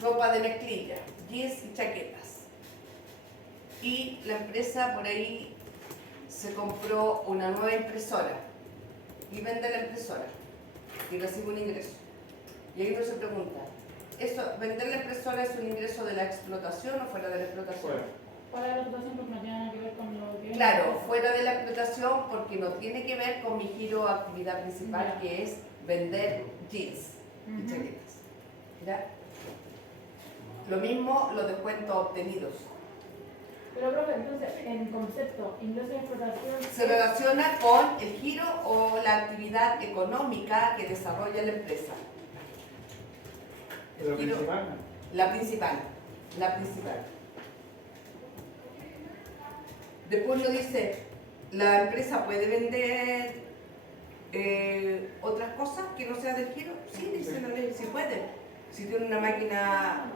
ropa de mezclilla, jeans y chaquetas. Y la empresa por ahí se compró una nueva impresora y vende la impresora y recibe un ingreso. Y ahí uno se pregunta, ¿vender la impresora es un ingreso de la explotación o fuera de la explotación? Fuera de la explotación porque no tiene nada que ver con lo que... Claro, fuera de la explotación porque no tiene que ver con mi giro de actividad principal, Ya. que es vender jeans y chaquetas. ¿Ya? Lo mismo los descuentos obtenidos. Pero profe, entonces, en concepto, ingreso de explotación... Se relaciona con el giro o la actividad económica que desarrolla la empresa. Pero El giro- principal, La principal. Después nos dice, ¿la empresa puede vender otras cosas que no sea del giro? Sí, dice la ley, sí puede. Si tiene una máquina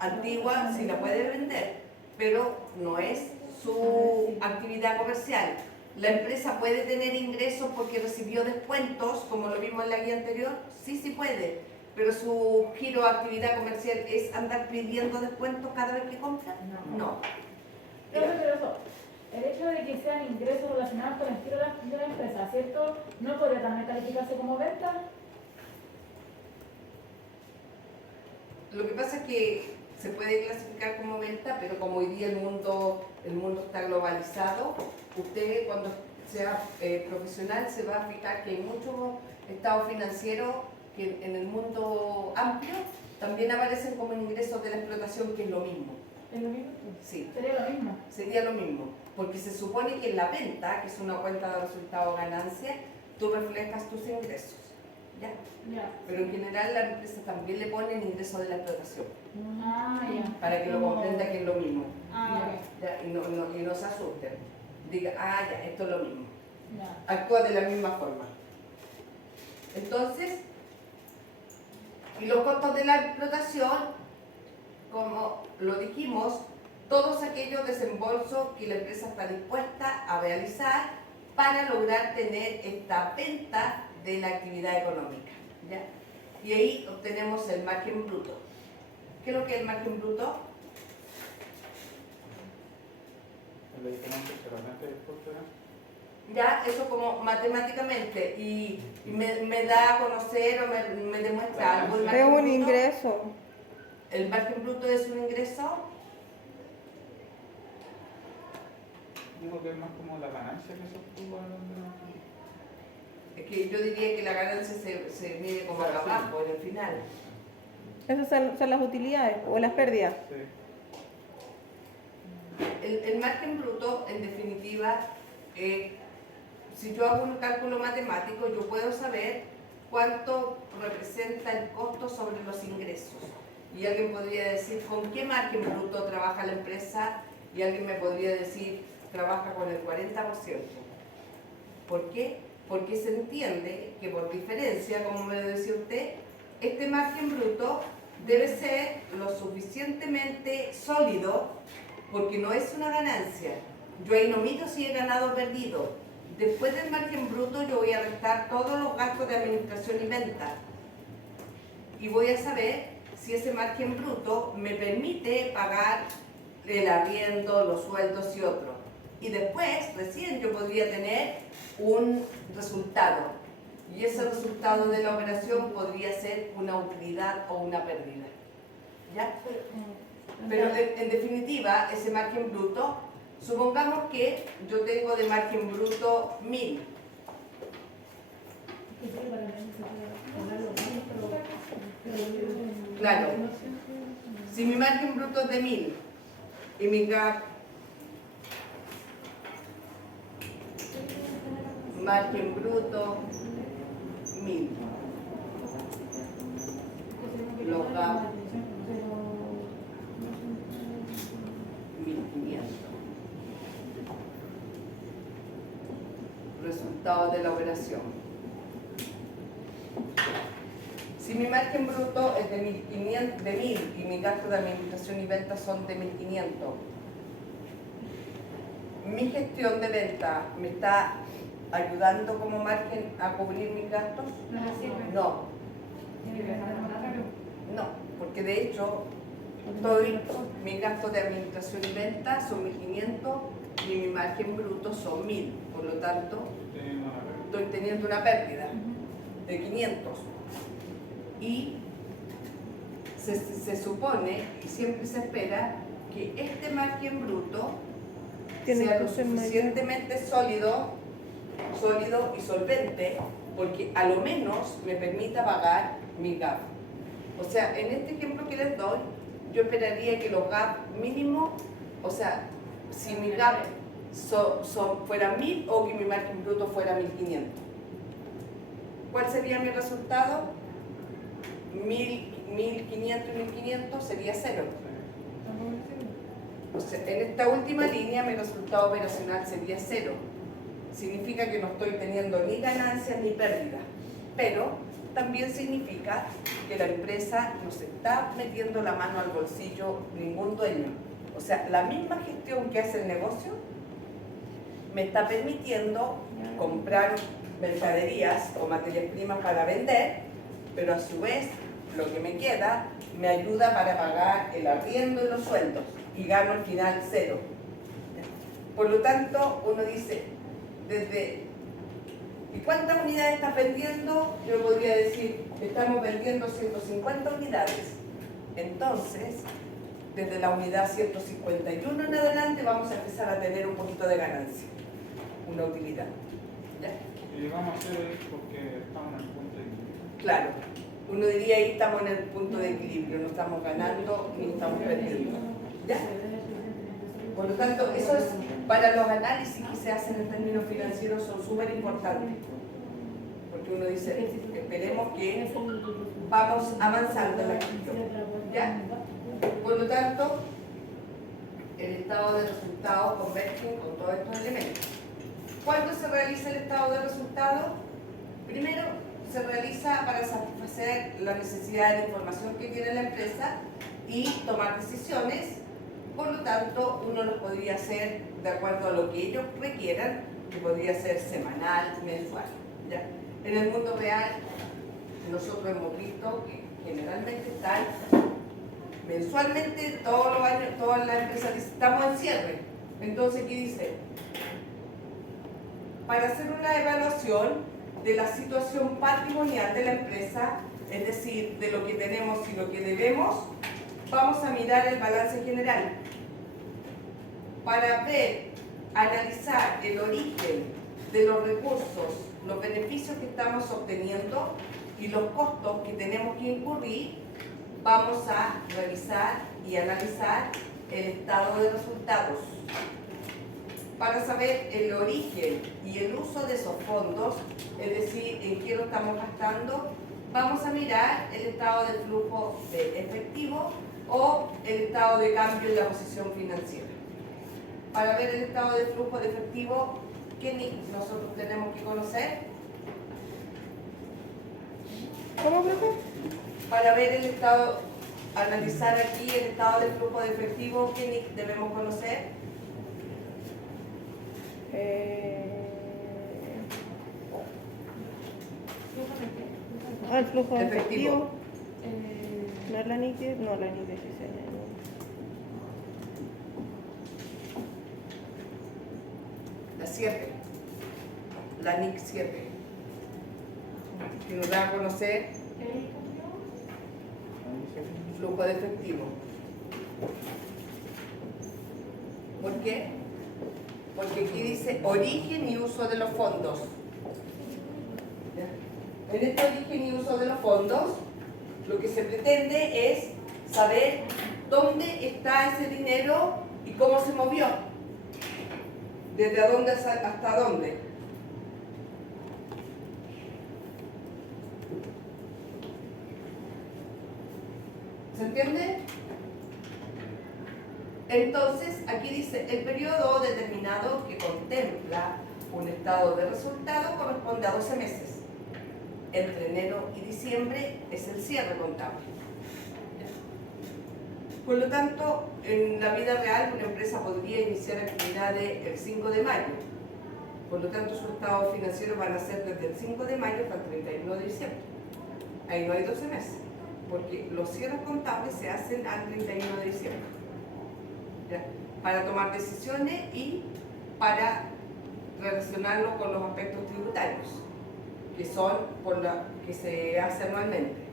antigua, sí la puede vender, pero no es su actividad comercial. ¿La empresa puede tener ingresos porque recibió descuentos, como lo vimos en la guía anterior? Sí puede, pero su giro de actividad comercial es andar pidiendo descuentos cada vez que compra. No. Pero eso, el hecho de que sean ingresos relacionados con el giro de la empresa, ¿cierto? ¿No podría también calificarse como venta? Lo que pasa es que se puede clasificar como venta, pero como hoy día el mundo está globalizado, usted cuando sea profesional se va a fijar que hay muchos estados financieros que en el mundo amplio también aparecen como ingresos de la explotación, que es lo mismo. ¿Es lo mismo? Sí, Sería lo mismo. sería lo mismo, porque se supone que en la venta, que es una cuenta de resultado o ganancia, tú reflejas tus ingresos, ¿ya? Ya. Pero en general las empresas también le ponen ingresos de la explotación, Ah, ya. para que lo comprenda que es lo mismo. Ah, Ya, y no se asusten. Diga, ya, esto es lo mismo. ya. Actúa de la misma forma. Entonces, y los costos de la explotación, como lo dijimos, todos aquellos desembolsos que la empresa está dispuesta a realizar para lograr tener esta venta de la actividad económica, ¿ya? Y ahí obtenemos el margen bruto. ¿Qué es lo que es el margen bruto? el diferente solamente después de Ya, eso como matemáticamente, y me da a conocer o me demuestra algo. El Es margen un bruto. ingreso. ¿El margen bruto es un ingreso? digo que es más como la ganancia que se obtuvo Es que yo diría que la ganancia se mide como acá abajo, en el final. Esas son las utilidades o las pérdidas. Sí. El margen bruto, en definitiva, si yo hago un cálculo matemático, yo puedo saber cuánto representa el costo sobre los ingresos. Y alguien podría decir, ¿con qué margen bruto trabaja la empresa? Y alguien me podría decir, trabaja con el 40%. ¿Por qué? Porque se entiende que por diferencia, como me lo decía usted, este margen bruto debe ser lo suficientemente sólido porque no es una ganancia. Yo ahí no miro si he ganado o perdido. Después del margen bruto yo voy a restar todos los gastos de administración y venta y voy a saber si ese margen bruto me permite pagar el arriendo, los sueldos y otros. Y después, recién, yo podría tener un resultado. Y ese resultado de la operación podría ser una utilidad o una pérdida. ¿Ya? Pero en definitiva, ese margen bruto, supongamos que yo tengo de margen bruto 1000. Claro. Si mi margen bruto es de 1000 y mi gap margen bruto 1000, los gap 1500. Resultado de la operación. Si mi margen bruto es de 1500, de 1000 y mis gastos de administración y ventas son de 1500, ¿mi gestión de venta me está ayudando como margen a cubrir mis gastos? No. No, porque de hecho mis gastos de administración y venta son 1500 y mi margen bruto son 1000, por lo tanto estoy teniendo una pérdida de 500. Y se supone y siempre se espera que este margen bruto sea lo suficientemente sólido y solvente, porque a lo menos me permita pagar mi gap. O sea, en este ejemplo que les doy, yo esperaría que los gap mínimos, o sea, si mi gap fuera 1000 o que mi margen bruto fuera 1500. ¿Cuál sería mi resultado? 1500 y 1500 sería 0. O sea, en esta última línea mi resultado operacional sería 0. Significa que no estoy teniendo ni ganancias ni pérdidas, pero también significa que la empresa no se está metiendo la mano al bolsillo ningún dueño. O sea, la misma gestión que hace el negocio me está permitiendo comprar mercaderías o materias primas para vender, pero a su vez lo que me queda me ayuda para pagar el arriendo y los sueldos y gano al final 0. Por lo tanto, uno dice, ¿y cuántas unidades estás vendiendo? Yo podría decir, estamos vendiendo 150 unidades. Entonces, desde la unidad 151 en adelante vamos a empezar a tener un poquito de ganancia, una utilidad. ¿Ya? Y llegamos a 0 porque estamos en el punto de equilibrio. Claro, uno diría ahí estamos en el punto de equilibrio, no estamos ganando ni estamos perdiendo. ¿Ya? Por lo tanto, eso es para los análisis que se hacen en términos financieros, son súper importantes. Porque uno dice, esperemos que vamos avanzando en la gestión. ¿Ya? Por lo tanto, el estado de resultados convergen con todos estos elementos. ¿Cuándo se realiza el estado de resultados? Primero, se realiza para satisfacer la necesidad de información que tiene la empresa y tomar decisiones. Por lo tanto, uno los podría hacer de acuerdo a lo que ellos requieran, que podría ser semanal, mensual. ¿Ya? En el mundo real, nosotros hemos visto que generalmente están mensualmente, todos los años, todas las empresas dicen, estamos en cierre. Entonces, ¿qué dice? Para hacer una evaluación de la situación patrimonial de la empresa, es decir, de lo que tenemos y lo que debemos, vamos a mirar el balance general para ver, analizar el origen de los recursos, los beneficios que estamos obteniendo y los costos que tenemos que incurrir. Vamos a revisar y analizar el estado de resultados para saber el origen y el uso de esos fondos, es decir, en qué lo estamos gastando. Vamos a mirar el estado de flujo de efectivo o el estado de cambio en la posición financiera. Para ver el estado de flujo de efectivo ¿qué NIC nosotros tenemos que conocer? ¿Cómo, profe? Para ver el estado, analizar aquí el estado del flujo de efectivo, ¿qué NIC debemos conocer? El flujo de Efectivo. efectivo. ¿No es la NIC? No, la NIC 16. La 7. La NIC 7. Que nos da a conocer flujo de efectivo. ¿Por qué? Porque aquí dice origen y uso de los fondos. ¿Ya? En este origen y uso de los fondos, lo que se pretende es saber dónde está ese dinero y cómo se movió. Desde dónde hasta dónde. ¿Se entiende? Entonces, aquí dice, el periodo determinado que contempla un estado de resultado corresponde a 12 meses. Entre enero y diciembre es el cierre contable. Por lo tanto, en la vida real una empresa podría iniciar actividades el 5 de mayo. Por lo tanto, sus estados financieros van a ser desde el 5 de mayo hasta el 31 de diciembre. Ahí no hay 12 meses, porque los cierres contables se hacen al 31 de diciembre. ¿Ya? Para tomar decisiones y para relacionarlo con los aspectos tributarios, que son por la que se hace anualmente.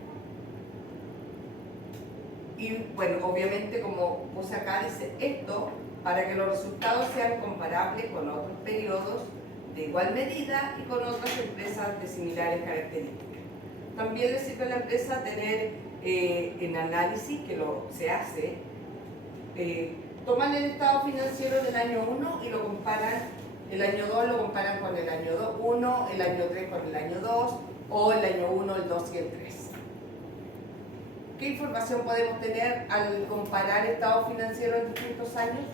Y bueno, obviamente, como puse acá, dice esto para que los resultados sean comparables con otros periodos de igual medida y con otras empresas de similares características. También le sirve a la empresa tener en análisis, que se hace, toman el estado financiero del año 1 y lo comparan, el año 2 lo comparan con el año 1, el año 3 con el año 2, o el año 1, el 2 y el 3. ¿Qué información podemos tener al comparar estados financieros en distintos años?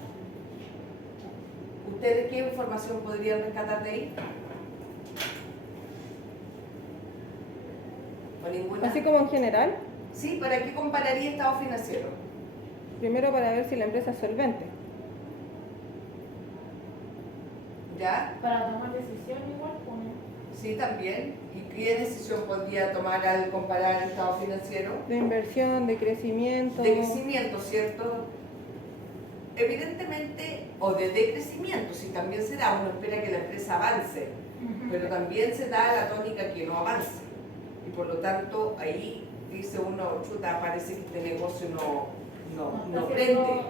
¿Ustedes qué información podrían rescatar de ahí? ¿O ninguna? Así como en general, Sí, ¿para qué compararía estado financiero? primero para ver si la empresa es solvente. ¿Ya? Para tomar decisión igual, ¿o no? Sí, también. ¿Y qué decisión podría tomar al comparar el estado financiero? De inversión, de crecimiento. De crecimiento, ¿cierto? Evidentemente, o de decrecimiento, si también se da, uno espera que la empresa avance, pero también se da la tónica que no avance. Y por lo tanto, ahí dice uno, chuta, parece que este negocio no prende,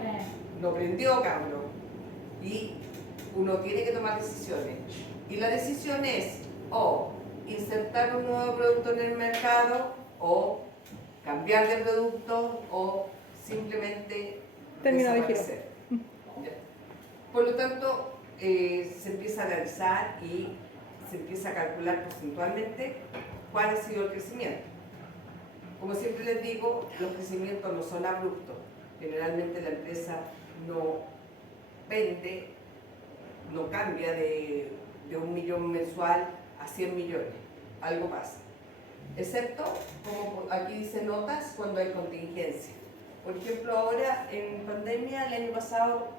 no prendió, cabrón. Y uno tiene que tomar decisiones. Y la decisión es o insertar un nuevo producto en el mercado, o cambiar de producto, o simplemente Terminó de desaparecer. Ya. Por lo tanto, se empieza a analizar y se empieza a calcular porcentualmente cuál ha sido el crecimiento. Como siempre les digo, los crecimientos no son abruptos. Generalmente la empresa no vende, no cambia de 1 millón mensual a 100 millones. Algo pasa. Excepto, como aquí dice notas, cuando hay contingencia. Por ejemplo, ahora en pandemia, el año pasado,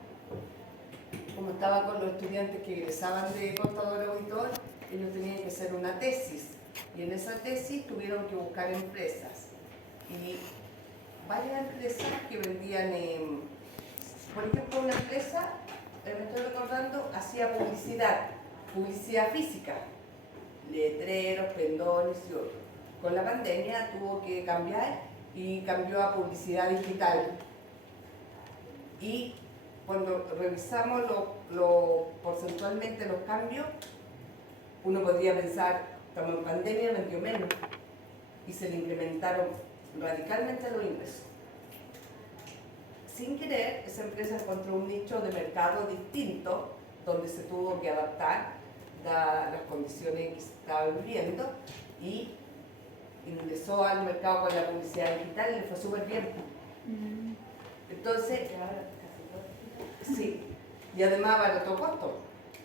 como estaba con los estudiantes que egresaban de contador auditor, ellos tenían que hacer una tesis. Y en esa tesis tuvieron que buscar empresas. Y varias empresas que vendían, por ejemplo, una empresa, me estoy recordando, hacía publicidad física, letreros, pendones y otros. Con la pandemia tuvo que cambiar y cambió a publicidad digital. Y cuando revisamos porcentualmente los cambios, uno podría pensar, estamos en pandemia, vendió menos, y se le incrementaron radicalmente los ingresos. Sin querer, esa empresa encontró un nicho de mercado distinto, donde se tuvo que adaptar a las condiciones que se estaban viviendo, y ingresó al mercado con la publicidad digital y le fue súper bien. Entonces, sí, y además abarató costos,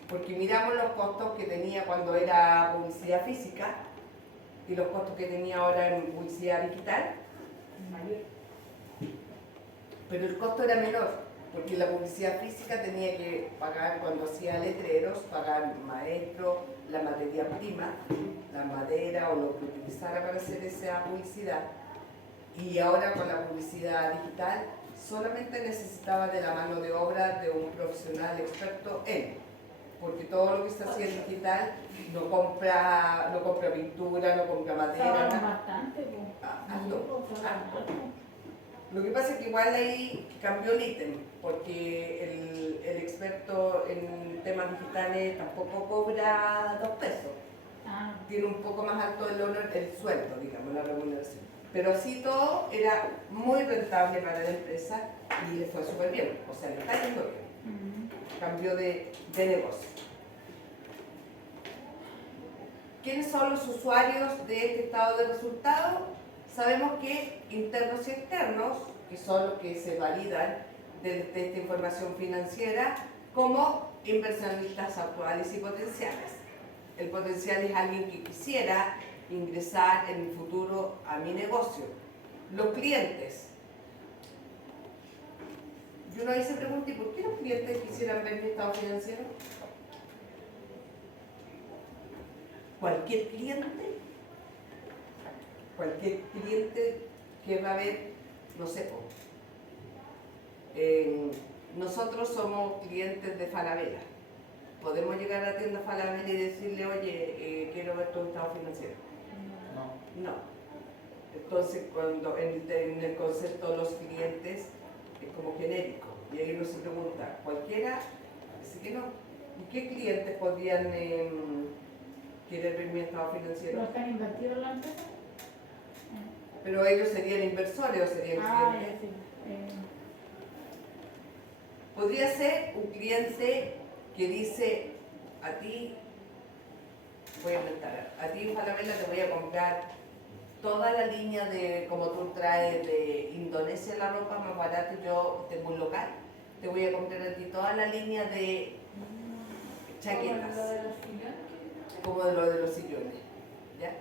Porque miramos los costos que tenía cuando era publicidad física y los costos que tenía ahora en publicidad digital. Pero el costo era menor, porque la publicidad física tenía que pagar, cuando hacía letreros, pagar maestro, la materia prima, la madera o lo que utilizara para hacer esa publicidad. Y ahora con la publicidad digital solamente necesitaba de la mano de obra de un profesional experto en, porque todo lo que se hacía en digital no compra pintura, no compra madera, nada. Bastante, Lo que pasa es que igual ahí cambió el ítem, porque el experto en temas digitales tampoco cobra 2 pesos. Tiene un poco más alto el sueldo, digamos, la remuneración. Pero así todo era muy rentable para la empresa y le fue súper bien, o sea, le está yendo bien. Cambió de negocio. ¿Quiénes son los usuarios de este estado de resultados? Sabemos que internos y externos, que son los que se validan de esta información financiera, como inversionistas actuales y potenciales. El potencial es alguien que quisiera ingresar en el futuro a mi negocio. Los clientes. Yo una vez se pregunté, ¿por qué los clientes quisieran ver mi estado financiero? Cualquier cliente que va a ver, no sé, nosotros somos clientes de Falabella. ¿Podemos llegar a la tienda Falabella y decirle, oye, quiero ver tu estado financiero? No. Entonces, cuando en el concepto de los clientes es como genérico, y ahí uno se pregunta, ¿cualquiera? Dice que no. ¿Y qué clientes podrían querer ver mi estado financiero? ¿Los que han invertido en la empresa? Pero ellos serían inversores o serían clientes. Sí. Podría ser un cliente que dice a ti, voy a inventar, a ti Falabella te voy a comprar toda la línea de, como tú traes de Indonesia la ropa más barata, yo tengo un local, te voy a comprar a ti toda la línea de chaquetas, como lo de los sillones, ¿ya?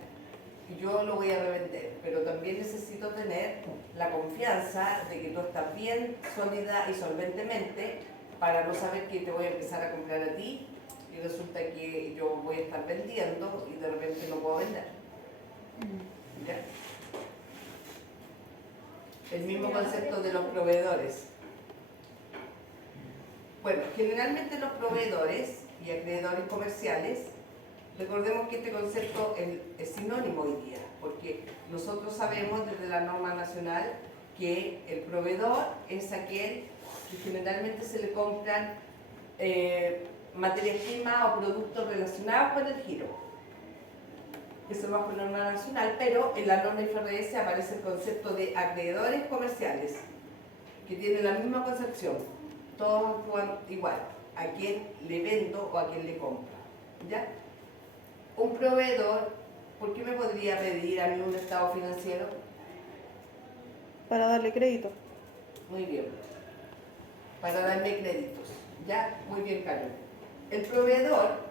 Y yo lo voy a revender, pero también necesito tener la confianza de que tú estás bien, sólida y solventemente para no saber que te voy a empezar a comprar a ti y resulta que yo voy a estar vendiendo y de repente no puedo vender. ¿Ya? El mismo concepto de los proveedores. Bueno, generalmente los proveedores y acreedores comerciales, recordemos que este concepto es sinónimo hoy día, porque nosotros sabemos desde la norma nacional que el proveedor es aquel que generalmente se le compran materias primas o productos relacionados con el giro. Eso es bajo norma nacional, pero en la norma IFRS aparece el concepto de acreedores comerciales, que tienen la misma concepción. Todos actúan igual, a quien le vendo o a quien le compro. ¿Ya? Un proveedor, ¿por qué me podría pedir a mí un estado financiero? Para darle crédito. Muy bien. Para darme créditos. ¿Ya? Muy bien, Carlos. El proveedor,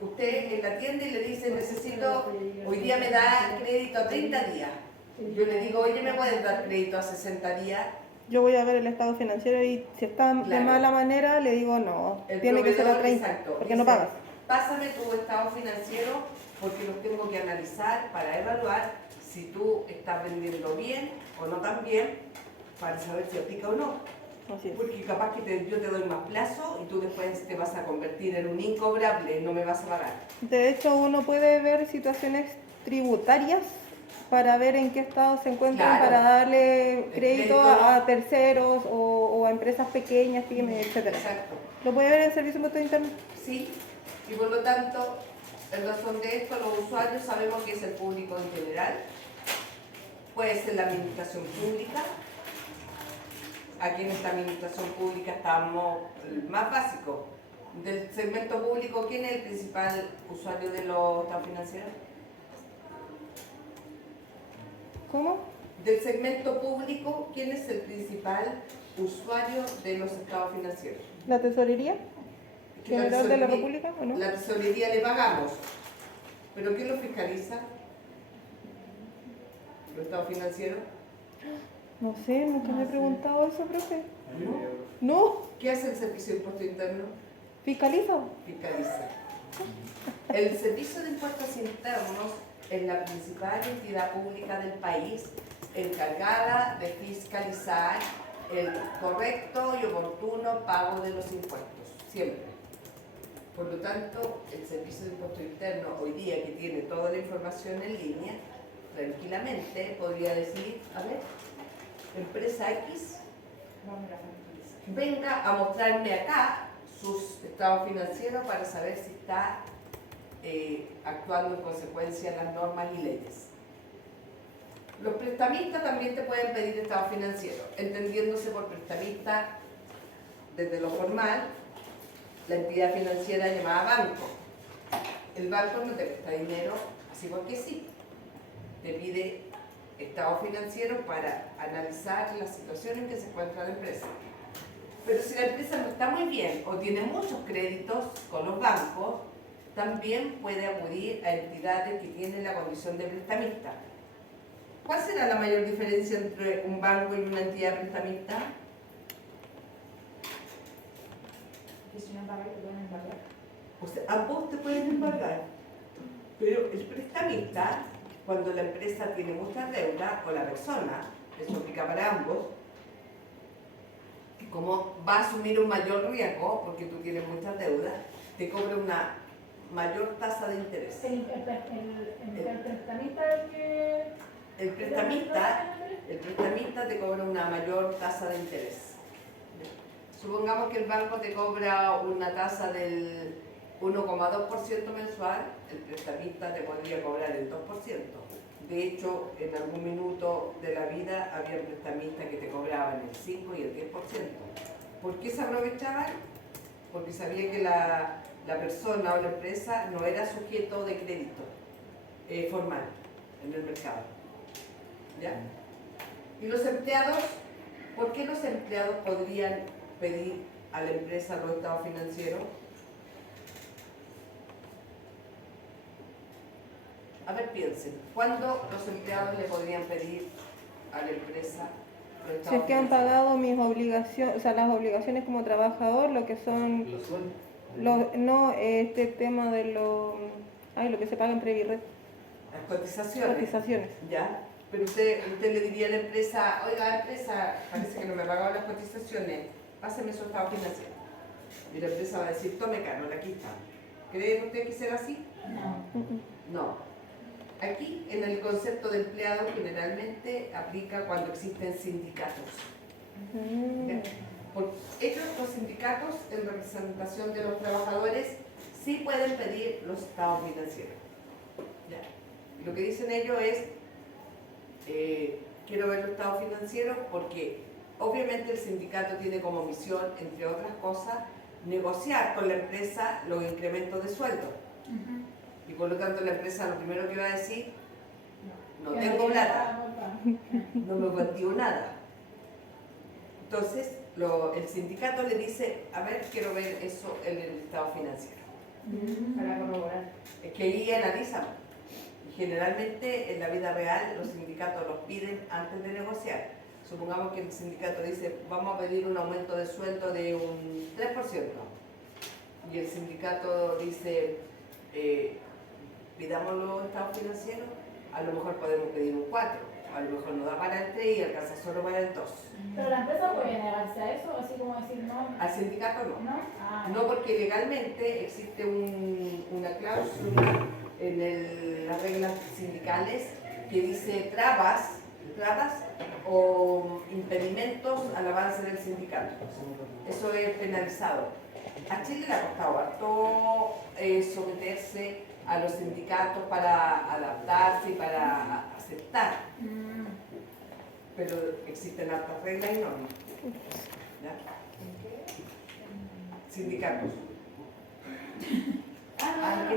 usted en la tienda y le dice, necesito, hoy día me da crédito a 30 días. Yo le digo, oye, ¿me puedes dar crédito a 60 días? Yo voy a ver el estado financiero y si está de Claro. mala manera, le digo no, El tiene que ser a proveedor, 30, exacto, porque dice, no pagas. Pásame tu estado financiero porque los tengo que analizar para evaluar si tú estás vendiendo bien o no tan bien para saber si aplica o no. Así es. Porque capaz que yo te doy más plazo y tú después te vas a convertir en un incobrable, no me vas a pagar. De hecho, uno puede ver situaciones tributarias para ver en qué estado se encuentran, Claro. para darle crédito crédito. a terceros o a empresas pequeñas, pymes, etc. Exacto. Lo puede ver en el Servicio de Impuestos Internos. Sí, y por lo tanto, en razón de esto, los usuarios sabemos que es el público en general, puede ser la administración pública. Aquí en esta administración pública estamos el más básico. Del segmento público, ¿quién es el principal usuario de los estados financieros? ¿Cómo? Del segmento público, ¿quién es el principal usuario de los estados financieros? ¿La tesorería? que la general de la tesorería- República, ¿o no? La tesorería le pagamos. ¿Pero quién lo fiscaliza? ¿Los estados financieros? No sé, nunca me he No sé. preguntado eso, profe. ¿No? No, ¿Qué hace el Servicio de Impuesto Interno? fiscaliza. Fiscaliza. El Servicio de Impuestos Internos es la principal entidad pública del país encargada de fiscalizar el correcto y oportuno pago de los impuestos, siempre. Por lo tanto, el Servicio de Impuestos Internos, hoy día que tiene toda la información en línea, tranquilamente podría decir, a ver, empresa X, venga a mostrarme acá sus estados financieros para saber si está actuando en consecuencia de las normas y leyes. Los prestamistas también te pueden pedir estados financieros, entendiéndose por prestamista desde lo formal, la entidad financiera llamada banco. El banco no te presta dinero así porque sí, te pide estados financieros para analizar la situación en que se encuentra la empresa. Pero si la empresa no está muy bien o tiene muchos créditos con los bancos, también puede acudir a entidades que tienen la condición de prestamista. ¿Cuál será la mayor diferencia entre un banco y una entidad prestamista? Que si no pagáis te pueden embargar. O sea, ambos te pueden embargar, pero el prestamista, cuando la empresa tiene mucha deuda, o la persona, eso aplica para ambos, como va a asumir un mayor riesgo, porque tú tienes muchas deudas, te cobra una mayor tasa de interés. El prestamista es el que... El prestamista te cobra una mayor tasa de interés. Supongamos que el banco te cobra una tasa del 1,2% mensual, el prestamista te podría cobrar el 2%. De hecho, en algún minuto de la vida había prestamistas que te cobraban el 5 y el 10%. ¿Por qué se aprovechaban? Porque sabía que la persona o la empresa no era sujeto de crédito formal en el mercado. ¿Ya? Y los empleados, ¿por qué los empleados podrían pedir a la empresa los estados financieros? A ver, piensen, ¿cuándo los empleados le podrían pedir a la empresa los Si estados es que han financieros? pagado mis obligaciones, o sea, las obligaciones como trabajador, lo que son, no, este tema de lo que se paga en Previrred, Las cotizaciones. cotizaciones. ¿Ya? Pero usted le diría a la empresa, oiga, empresa, parece que no me ha pagado las cotizaciones, páseme su estado financiero. Y la empresa va a decir, tome Carol, aquí está. ¿Cree usted que será así? No. No. Aquí, en el concepto de empleado, generalmente aplica cuando existen sindicatos. ¿Ya? Por ellos, los sindicatos, en representación de los trabajadores, sí pueden pedir los estados financieros. ¿Ya? Lo que dicen ellos es, quiero ver los estados financieros porque obviamente el sindicato tiene como misión, entre otras cosas, negociar con la empresa los incrementos de sueldo. Y por lo tanto la empresa lo primero que va a decir, no Que tengo tiene plata, paga. no me contigo nada. Entonces el sindicato le dice, a ver, quiero ver eso en el estado financiero. Para corroborar. Es que ahí analizan. Y generalmente en la vida real los sindicatos los piden antes de negociar. Supongamos que el sindicato dice, vamos a pedir un aumento de sueldo de un 3%. Y el sindicato dice, pidamos los estados financieros, a lo mejor podemos pedir un 4, a lo mejor no da para el 3 y alcanza solo para el 2. Pero la empresa puede negarse a eso, así como decir no. Al sindicato no. ¿No? Ah, No, porque legalmente existe una cláusula en las reglas sindicales que dice trabas o impedimentos al avance del sindicato. Eso es penalizado. A Chile le ha costado harto someterse a los sindicatos para adaptarse y para aceptar, pero existen hartas reglas y normas. ¿Ya? Sindicatos. ¿En qué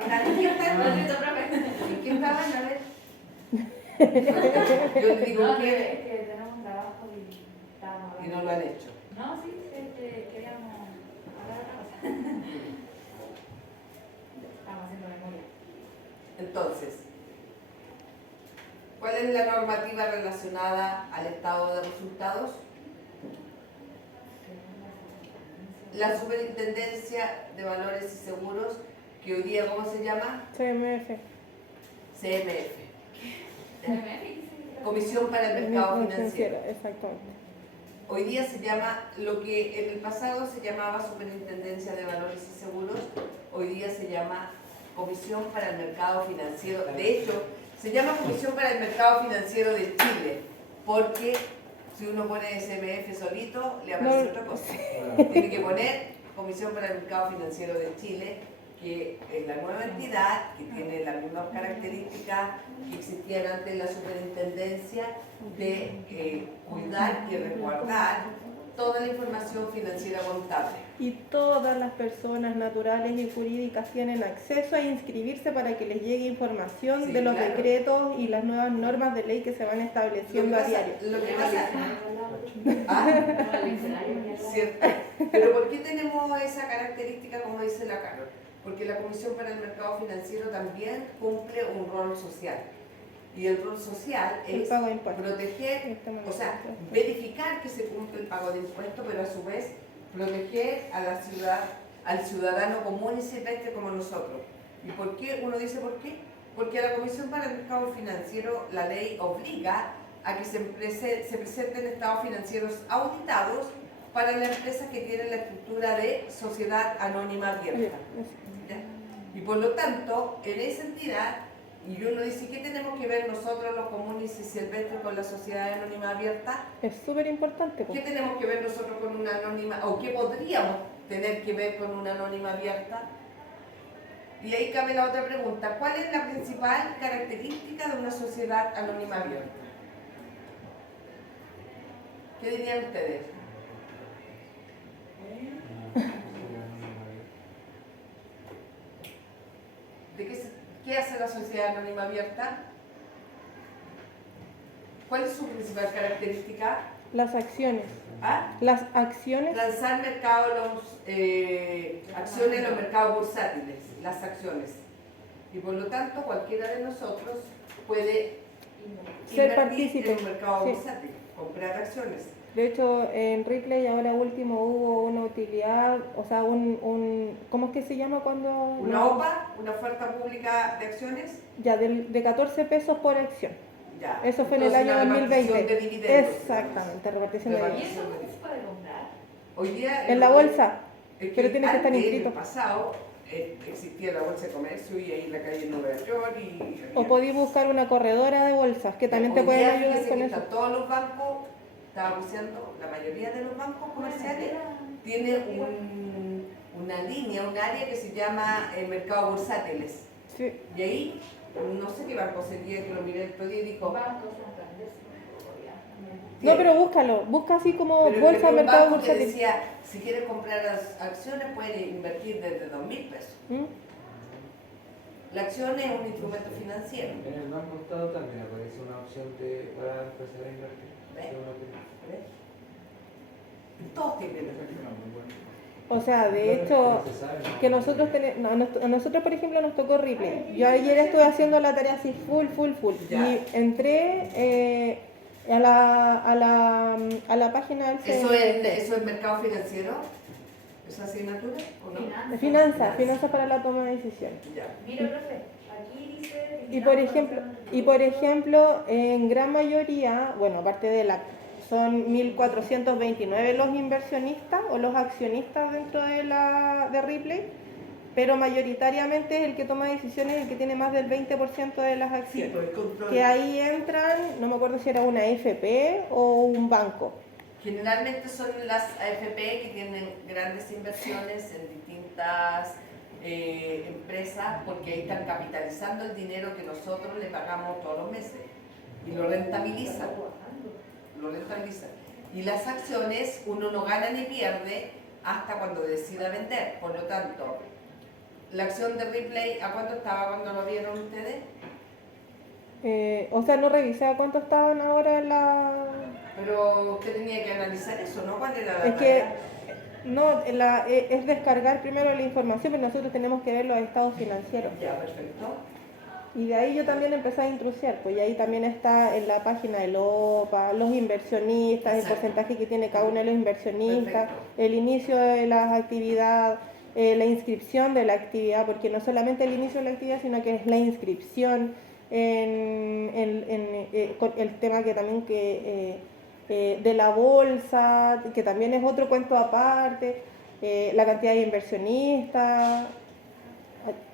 están? Lo siento, profe. ¿En qué estaban? A ver. Yo le digo No, que es que tenemos un trabajo y estábamos y hablando. no lo han hecho. No, sí, queríamos hablar de otra cosa. Entonces, ¿cuál es la normativa relacionada al estado de resultados? La Superintendencia de Valores y Seguros, que hoy día, ¿cómo se llama? CMF. CMF. Comisión para el Mercado Financiero. Exactamente. Hoy día se llama, lo que en el pasado se llamaba Superintendencia de Valores y Seguros, hoy día se llama Comisión para el Mercado Financiero. De hecho, se llama Comisión para el Mercado Financiero de Chile, porque si uno pone SMF solito, le aparece otra cosa. Tiene que poner Comisión para el Mercado Financiero de Chile, que es la nueva entidad, que tiene las mismas características que existían antes en la superintendencia, de cuidar y resguardar toda la información financiera contable. Y todas las personas naturales y jurídicas tienen acceso a inscribirse para que les llegue información Sí, de los claro. decretos y las nuevas normas de ley que se van estableciendo a diario. Lo que pasa, ¿ah? ¿Cierto? Pero ¿por qué tenemos esa característica, como dice la Carol? Porque la Comisión para el Mercado Financiero también cumple un rol social. Y el rol social El es pago de impuestos. proteger, o sea, verificar que se cumple el pago de impuestos, pero a su vez proteger a la ciudad, al ciudadano común y silvestre como nosotros. ¿Y por qué? Uno dice ¿por qué? Porque a la Comisión para el Mercado Financiero la ley obliga a que se presenten estados financieros auditados para las empresas que tienen la estructura de sociedad anónima abierta. ¿Ya? Y por lo tanto, en esa entidad, y uno dice, ¿qué tenemos que ver nosotros los comunes y silvestres con la sociedad anónima abierta? Es súper importante. ¿Qué tenemos que ver nosotros con una anónima, o qué podríamos tener que ver con una anónima abierta? Y ahí cabe la otra pregunta, ¿cuál es la principal característica de una sociedad anónima abierta? ¿Qué dirían ustedes? ¿Qué hace la sociedad anónima abierta? ¿Cuál es su principal característica? Las acciones. ¿Ah? Las acciones. Lanzar acciones en los mercados bursátiles, las acciones. Y por lo tanto, cualquiera de nosotros puede Ser invertir partícipe. en un mercado Sí. bursátil, comprar acciones. De hecho, en Ripley ahora último hubo una utilidad, o sea, ¿cómo es que se llama cuando? Una OPA, una oferta pública de acciones. Ya, de 14 pesos por acción. Ya. Eso fue en el Entonces, año una repartición 2020. de dividendos, Exactamente, repartición de Repartición. ¿Y dividendos. eso cómo se puede comprar? Hoy día, En la bolsa, es pero tiene que estar antes, inscrito. En el pasado existía la bolsa de comercio y ahí en la calle Nueva York y O podéis buscar una corredora de bolsas que también te Hoy pueden día, ayudar fíjese con que eso. están todos los bancos, estaba buceando, la mayoría de los bancos comerciales tiene una línea, un área que se llama mercado bursátiles. Sí. Y ahí, no sé qué banco sería, que lo miré el otro día y dijo, Bancos Santander, No, pero búscalo, busca así como pero bolsa, un mercado banco que bursátil. decía, si quieres comprar las acciones puedes invertir desde 2.000 pesos. ¿Mm? La acción es un instrumento financiero. En el Banco Estado también aparece una opción para empezar a invertir. ¿Ves? Todos tienen efectivo. O sea, de hecho, que nosotros a nosotros por ejemplo nos tocó Ripley. Yo ayer estuve haciendo la tarea así full. Ya. Y entré a la página del ¿Eso es CNF. mercado financiero? ¿Esa asignatura o no? Finanzas para la toma de decisiones. Ya. Mire, profe, aquí dice... Y por ejemplo, en gran mayoría, bueno, aparte de son 1.429 los inversionistas o los accionistas dentro de Ripley, pero mayoritariamente el que toma decisiones es el que tiene más del 20% de las Sí, acciones. pues el control. Que ahí entran, no me acuerdo si era una AFP o un banco. Generalmente son las AFP que tienen grandes inversiones en distintas empresas porque ahí están capitalizando el dinero que nosotros le pagamos todos los meses y lo rentabilizan. Y las acciones uno no gana ni pierde hasta cuando decida vender. Por lo tanto, la acción de Ripley, ¿a cuánto estaba cuando lo vieron ustedes? O sea, no revisé a cuánto estaban ahora en la... Pero usted tenía que analizar eso, ¿no? ¿Cuál era la Es que tarea? no, es descargar primero la información, pero nosotros tenemos que ver los estados financieros. Ya, perfecto. Y de ahí yo también empecé a intrusiar, pues y ahí también está en la página del OPA, los inversionistas, el Exacto. porcentaje que tiene cada uno de los inversionistas, Perfecto. el inicio de las actividades, la inscripción de la actividad, porque no solamente el inicio de la actividad, sino que es la inscripción con el tema que también de la bolsa, que también es otro cuento aparte, la cantidad de inversionistas.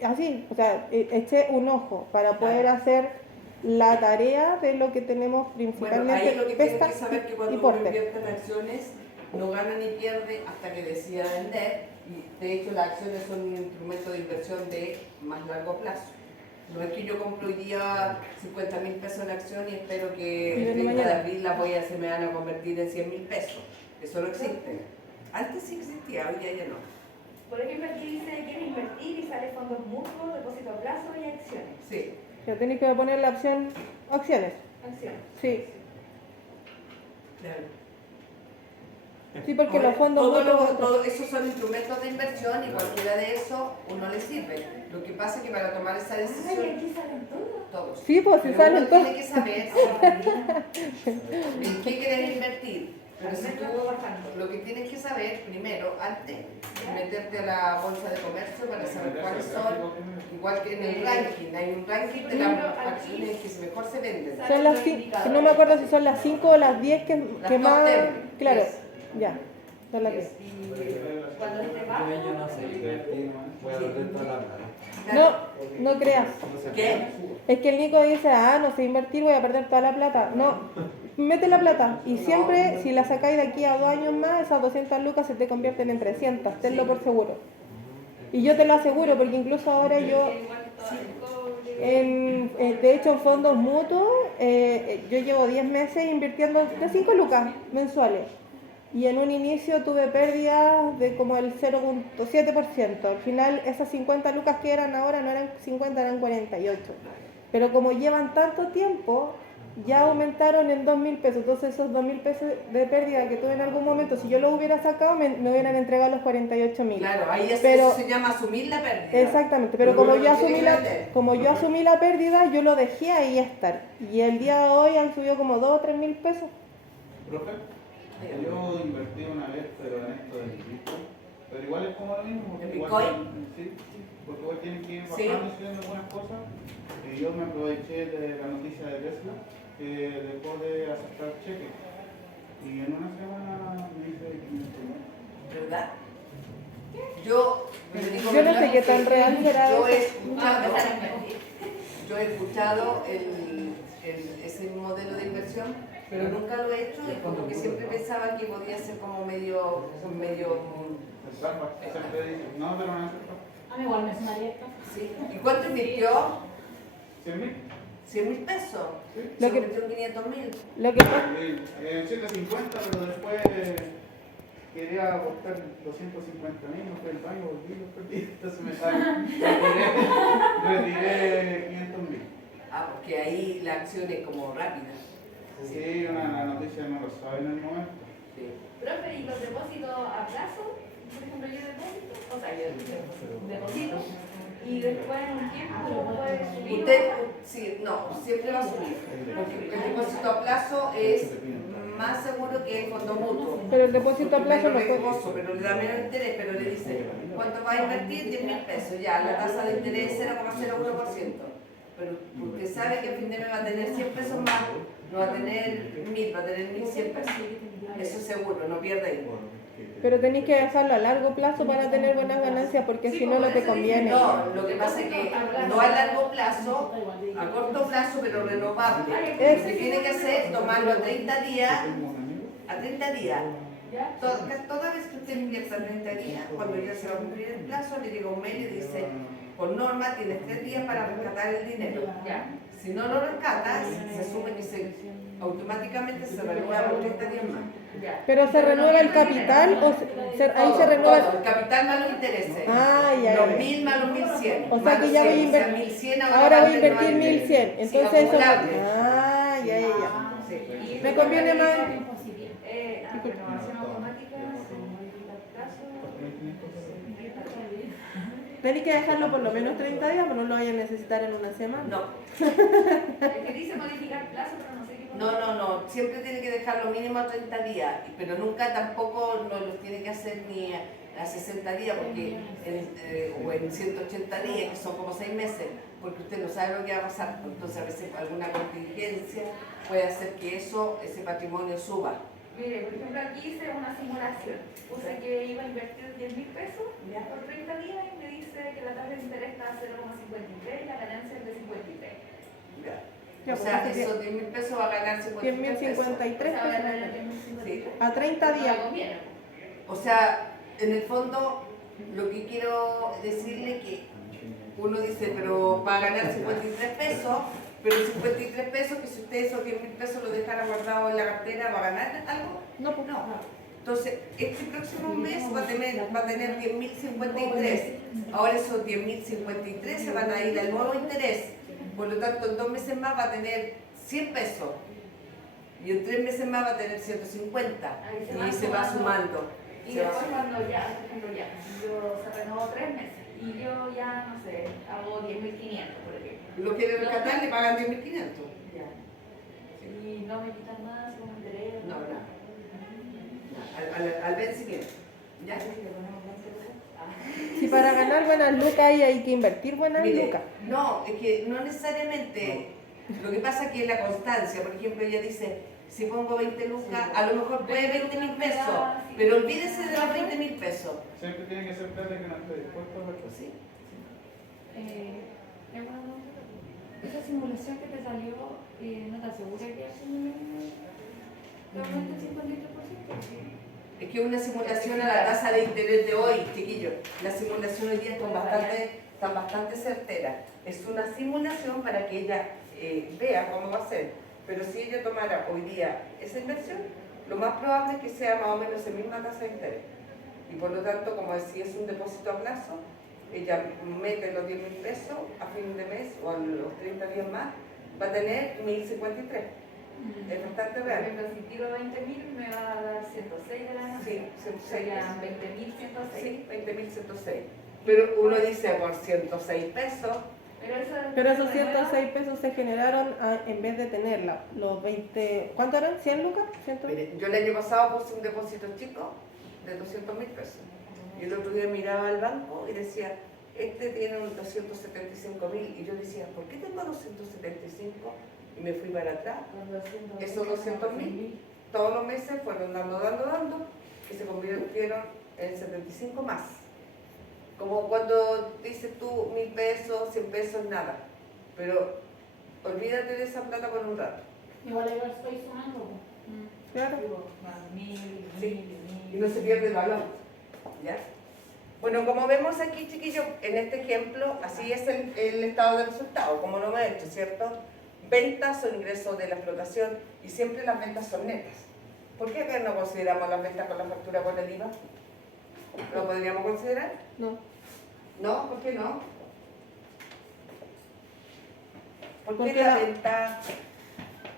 Así, o sea, eché un ojo para poder hacer la tarea de lo que tenemos Bueno, principalmente ahí lo que tienen pesca que saber es que y cuando uno porte. invierte en acciones, no gana ni pierde hasta que decida vender. Y de hecho las acciones son un instrumento de inversión de más largo plazo. No es que yo compro hoy día 50.000 pesos en acción y espero Y que el vendo 30 de mañana. abril se me van a convertir en 100.000 pesos. Eso no existe. Antes sí existía, hoy ya no. Por ejemplo, aquí dice quiere invertir y sale fondos mutuos, depósito a plazo y acciones. Sí. Ya tenéis que poner la opción acciones. Acciones. Sí, Claro. sí, porque Ahora, los fondos mutuos. todo esos son instrumentos de inversión y cualquiera de esos uno le sirve. Lo que pasa es que para tomar esa Ay, decisión, aquí salen todos. todos. Sí, pues si Pero salen uno todos. tiene que saber en qué quieres invertir. Pero si tú lo que tienes que saber primero, antes, es meterte a la bolsa de comercio para saber cuáles son, igual que en el ranking, hay un ranking de las acciones que mejor se venden. Son las no me acuerdo si son las 5 o las 10 que top más. 10. Claro, Yes. ya, son las 10. Cuando esté bajo, Yo no sé invertir, voy a perder toda la plata. No, no creas. ¿Qué? Es que el Nico dice, no sé invertir, voy a perder toda la plata. No, mete la plata y siempre, si la sacáis de aquí a 2 años más, esas 200 lucas se te convierten en 300, tenlo por seguro. Y yo te lo aseguro, porque incluso ahora yo, de hecho en fondos mutuos, yo llevo 10 meses invirtiendo de 5 lucas mensuales. Y en un inicio tuve pérdidas de como el 0.7%. Al final esas 50 lucas que eran ahora no eran 50, eran 48. Pero como llevan tanto tiempo, ya aumentaron en 2.000 pesos. Entonces esos 2.000 pesos de pérdida que tuve en algún momento, si yo lo hubiera sacado, me hubieran entregado los 48.000. Claro, ahí Pero- eso se llama asumir la pérdida. Exactamente, pero Luego como lo yo, tiene asumí que la, vender. como yo asumí la pérdida, yo lo dejé ahí estar. Y el día de hoy han subido como 2 o 3.000 pesos. Profe, yo invertí una vez, pero en esto del Bitcoin. Pero igual es como lo mismo. porque ¿El igual- Bitcoin? Sí, porque igual tienen que ir Sí. bajando y subiendo algunas cosas. Y yo me aproveché de la noticia de Tesla, que dejó de aceptar cheques. Y en una semana me hice 500.000. ¿Verdad? Yo Yo no sé qué tan real será yo he eso. escuchado, ese modelo de inversión, pero nunca lo he hecho y como que siempre pensaba que podía ser como medio Estafa, siempre dicen, no, pero no es estafa. A mí igual me sonaría esta. sí. ¿Y cuánto invirtió? 100.000. 100.000 pesos. Sí. Lo Se que- invirtió en 500.000. Lo que pasa, 150, pero después quería apostar 250.000, no fue el baño, volví, lo perdí. Entonces me retiré 500.000. Ah, porque ahí la acción es como rápida. Sí, una noticia no lo sabe en el momento. Sí. profe, y los depósitos a plazo, por ejemplo, yo deposito, o sea, yo deposito, y después en un tiempo puede subir. Usted, sí, no, siempre va a subir. Porque el depósito a plazo es más seguro que el fondo mutuo. pero el depósito a plazo no Menos puede. riesgoso, pero le da menos interés, pero le dice, ¿cuánto va a invertir? 10.000 pesos, ya, la tasa de interés es 0,01%. Pero usted sabe que a fin de mes va a tener 100 pesos más, no va a tener 1.000, va a tener 1.100 pesos. Eso es seguro, no pierde ahí. Pero tenéis que dejarlo a largo plazo para tener buenas ganancias, porque si no, no te conviene. No, lo que pasa es que no a largo plazo, a corto plazo, pero renovable. Lo que tiene que hacer es tomarlo a 30 días, ¿Ya? Toda vez que usted invierta 30 días, cuando ya se va a cumplir el plazo, le llega un mail y dice, por norma tienes 3 días para rescatar el dinero. ¿Ya? Si no lo rescatas, se asume que automáticamente se renueva por 30 días más. ¿Ya? Pero se renueva el capital o ahí se renueva. Todo, el capital más los intereses. Ah, ya, Los ya. 1.000 más los 1.100. O sea más que los ya voy a 100, o sea, invertir. 1.100 Ahora voy a antes no invertir hay 1.100. Sí, Entonces eso. acumulable. Ya, ya. Sí. Y Me conviene más. renovación automática, se modifica el plazo. Tenéis que dejarlo por lo menos 30 días, pero no lo vaya a necesitar en una semana. No, El que dice modificar plazo, pero no sé qué. no, siempre tiene que dejarlo mínimo a 30 días, pero nunca tampoco no los tiene que hacer ni a 60 días porque o en 180 días, que son como 6 meses, porque usted no sabe lo que va a pasar. Entonces a veces alguna contingencia puede hacer que ese patrimonio suba. Mire, por ejemplo, aquí hice una simulación. Puse que iba a invertir 10.000 pesos por 30 días y me dice que la tasa de interés está a 0,53 y la ganancia es de 53. Ya. O sea, esos 10.000 pesos va a ganar 53 pesos. 10.053 O sea, va a ganar pesos. 10.053. Sí. A 30 días. No conviene. O sea, en el fondo, lo que quiero decirle que uno dice, pero va a ganar 53 pesos, pero 53 pesos, que si usted esos 10.000 pesos los dejara guardados en la cartera, ¿va a ganar algo? No, pues No. Entonces, este próximo mes va a tener 10.053. Ahora esos 10.053 se van a ir al nuevo interés. Por lo tanto, en 2 meses más va a tener 100 pesos. Y en 3 meses más va a tener 150. Y se va sumando. Y después cuando ya, por ejemplo, ya, yo se renovó 3 meses y yo ya, no sé, hago 10.500, por ejemplo. Lo quiere rescatar, le pagan 10.500. Ya. Y no me quitan nada, si me interés. No, no. Al vencimiento. ¿Ya? si para ganar buenas lucas hay que invertir buenas Mire, lucas. no, es que no necesariamente. Lo que pasa es que la constancia, por ejemplo, ella dice, si pongo 20 lucas, a lo mejor puede 20.000 pesos, pero olvídese de los 20.000 pesos. Siempre tiene que ser plata que no esté dispuesto a ver. ¿Sí? Esa simulación que te salió, ¿no te asegura que realmente el 53%? Es que una simulación a la tasa de interés de hoy, chiquillos, la simulación hoy día están bastante certeras. Es una simulación para que ella vea cómo va a ser. Pero si ella tomara hoy día esa inversión, lo más probable es que sea más o menos la misma tasa de interés. Y por lo tanto, como si es un depósito a plazo, ella mete los 10.000 pesos a fin de mes o a los 30 días más, va a tener 1.053. Es bastante Por real. ejemplo, si tiro 20.000 me va a dar 106 de la ganancia. Sí, 106. Serían 20.106. Sí, 20.106. Pero uno dice por 106 pesos. Pero esos 106 pesos se generaron en vez de tener los 20, ¿cuánto eran? ¿100 lucas? Mire, yo el año pasado puse un depósito chico de 200.000 pesos. Y el otro día miraba al banco y decía, este tiene un 275.000. Y yo decía, ¿por qué tengo 275? Y me fui para atrás. Esos 200.000 todos los meses fueron dando, y se convirtieron en 75 más. Como cuando dices tú 1.000 pesos, 100 pesos, nada. Pero olvídate de esa plata por un rato. Igual yo estoy sumando. Claro. Sí. Y no se pierde el valor. ¿Ya? Bueno, como vemos aquí, chiquillos, en este ejemplo, así es el estado de resultado, como lo hemos hecho, ¿cierto? Ventas o ingresos de la explotación, y siempre las ventas son netas. ¿Por qué acá no consideramos las ventas con la factura con el IVA? ¿Lo podríamos considerar? No. ¿No? ¿Por qué no? ¿Por qué Porque la venta?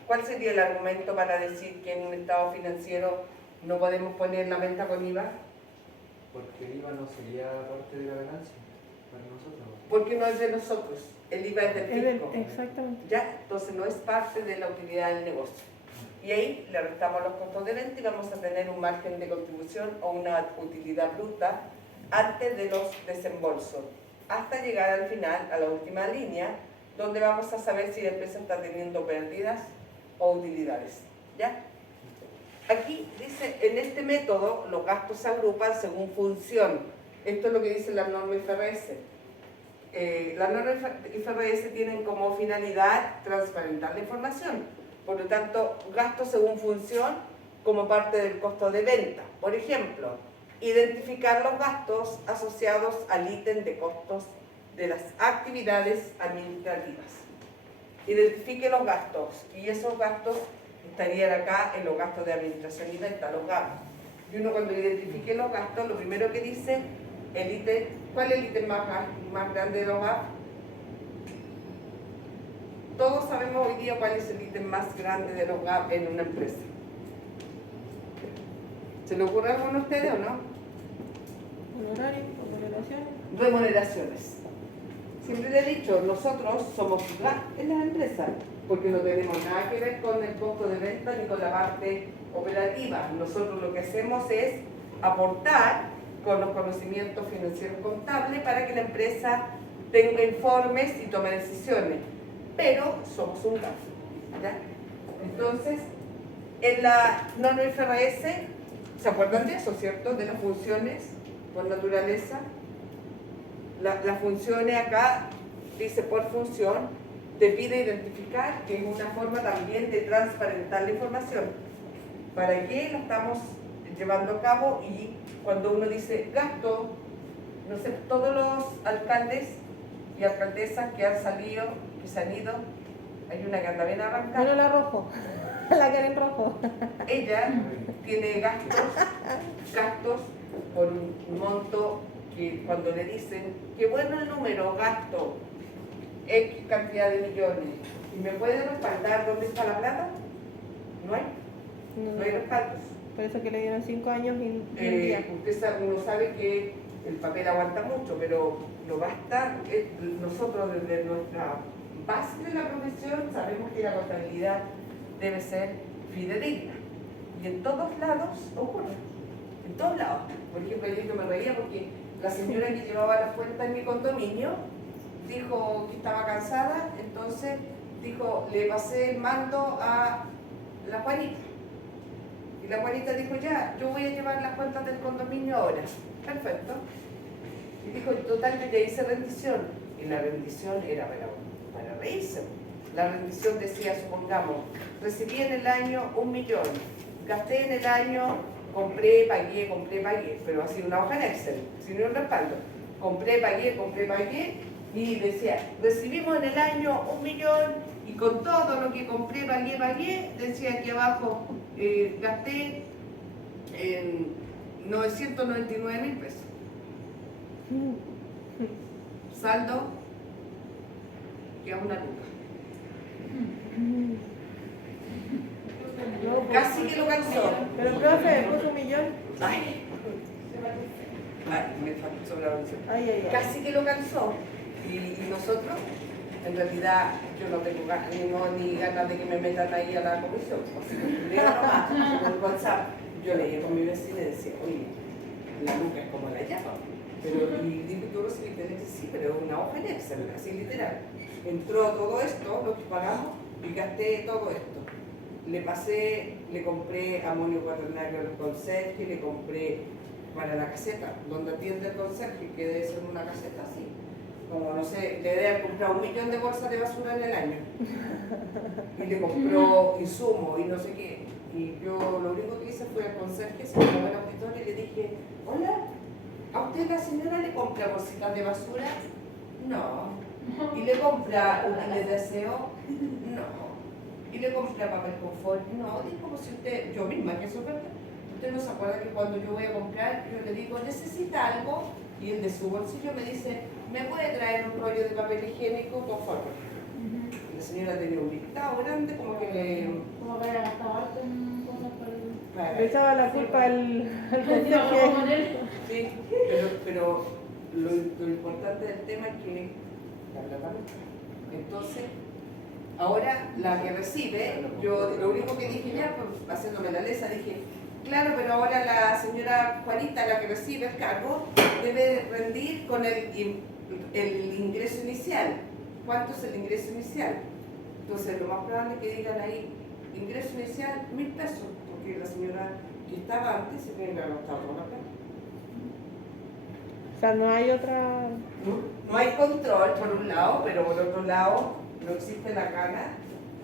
¿Cuál sería el argumento para decir que en un estado financiero no podemos poner la venta con IVA? Porque el IVA no sería parte de la ganancia para nosotros. Porque no es de nosotros, el IVA es del fisco. Exactamente. ¿Ya? Entonces no es parte de la utilidad del negocio. Y ahí le restamos los costos de venta y vamos a tener un margen de contribución o una utilidad bruta antes de los desembolsos, hasta llegar al final, a la última línea, donde vamos a saber si la empresa está teniendo pérdidas o utilidades. ¿Ya? Aquí dice, en este método los gastos se agrupan según función. Esto es lo que dice la norma IFRS. Las normas IFRS tienen como finalidad transparentar la información. Por lo tanto, gastos según función como parte del costo de venta. Por ejemplo, identificar los gastos asociados al ítem de costos de las actividades administrativas. Identifique los gastos y esos gastos estarían acá en los gastos de administración y venta, los GAP. Y uno cuando identifique los gastos, lo primero que dice, el ítem, ¿cuál es el ítem más grande de los GAP? Todos sabemos hoy día cuál es el ítem más grande de los GAP en una empresa. ¿Se le ocurre alguno a ustedes o no? Honorario, remuneraciones. remuneraciones. Siempre le he dicho, nosotros somos GAT en las empresas, porque no tenemos nada que ver con el costo de venta ni con la parte operativa. Nosotros lo que hacemos es aportar con los conocimientos financieros contables para que la empresa tenga informes y tome decisiones, pero somos un GAT, ¿ya? Entonces, en la non-IFRS, ¿se acuerdan de eso, cierto? De las funciones por naturaleza. Las funciones acá, dice por función, te pide identificar, que es una forma también de transparentar la información. ¿Para qué lo estamos llevando a cabo? Y cuando uno dice gasto, no sé, todos los alcaldes y alcaldesas que han salido, que se han ido, hay una que anda bien arrancada. Bueno, la rojo, la Karen rojo. Ella tiene gastos por un monto que cuando le dicen, qué bueno el número, gasto X cantidad de millones, ¿y me puede respaldar dónde está la plata? No hay, no hay respaldos. Por eso que le dieron 5 años y un día. Uno sabe que el papel aguanta mucho, pero no basta. Nosotros desde nuestra base de la profesión sabemos que la contabilidad debe ser fidedigna. Y en todos lados ocurre. En todos lados. Por ejemplo, ayer yo me reía porque la señora que llevaba las cuentas en mi condominio dijo que estaba cansada, entonces dijo, le pasé el mando a la Juanita. Y la Juanita dijo, ya, yo voy a llevar las cuentas del condominio ahora. Perfecto. Y dijo, total, yo ya hice rendición. Y la rendición era para reírse. La rendición decía, supongamos, recibí en el año 1 millón, gasté en el año, compré, pagué, pero así una hoja en Excel, sin un respaldo. Compré, pagué, y decía, recibimos en el año 1 millón, y con todo lo que compré, pagué, decía aquí abajo, gasté en 999.000 pesos. Saldo, que a una luca. Casi que lo calzó. Pero profe, puso 1 millón. Ay, me faltó la mención. Ay. Casi que lo calzó. Y nosotros, en realidad, yo no tengo ganas ni ganas de que me metan ahí a la comisión. O sea, leo nomás, por WhatsApp. Yo leía con mi vecina y decía, oye, la luca es como la llama. Pero, y digo, tú recibiste en Excel, sí, pero es una hoja en Excel, así literal. Entró todo esto, lo que pagamos, y gasté todo esto. Le compré amonio cuaternario al conserje, le compré para la caseta, donde atiende el conserje, que debe ser una caseta así. Como, no sé, le debe haber comprado 1 millón de bolsas de basura en el año. Y le compró insumos y no sé qué. Y yo lo único que hice fue al conserje, se me llamó el auditorio y le dije, hola, ¿a usted la señora le compra bolsitas de basura? No. ¿Y le compra útiles de aseo? No. ¿Y le compra papel confort? No. Digo, como si usted, yo misma, que eso es verdad. Usted no se acuerda que cuando yo voy a comprar, yo le digo, ¿necesita algo? Y él de su bolsillo me dice, ¿me puede traer un rollo de papel higiénico con forma? La señora tenía un listado grande, como que le... Como que había gastado harto en cosas para Le echaba la culpa al trabajó con conserje. él. Sí, pero lo importante del tema es que la plata no está. Entonces, ahora la que recibe, yo lo único que dije ya, pues, haciéndome la lesa, dije, claro, pero ahora la señora Juanita, la que recibe el cargo, debe rendir con el ingreso inicial. ¿Cuánto es el ingreso inicial? Entonces, lo más probable es que digan ahí, ingreso inicial, 1.000 pesos, porque la señora que estaba antes se tiene que haber gastado toda la plata. O sea, no hay otra... No hay control por un lado, pero por otro lado no existe la gana,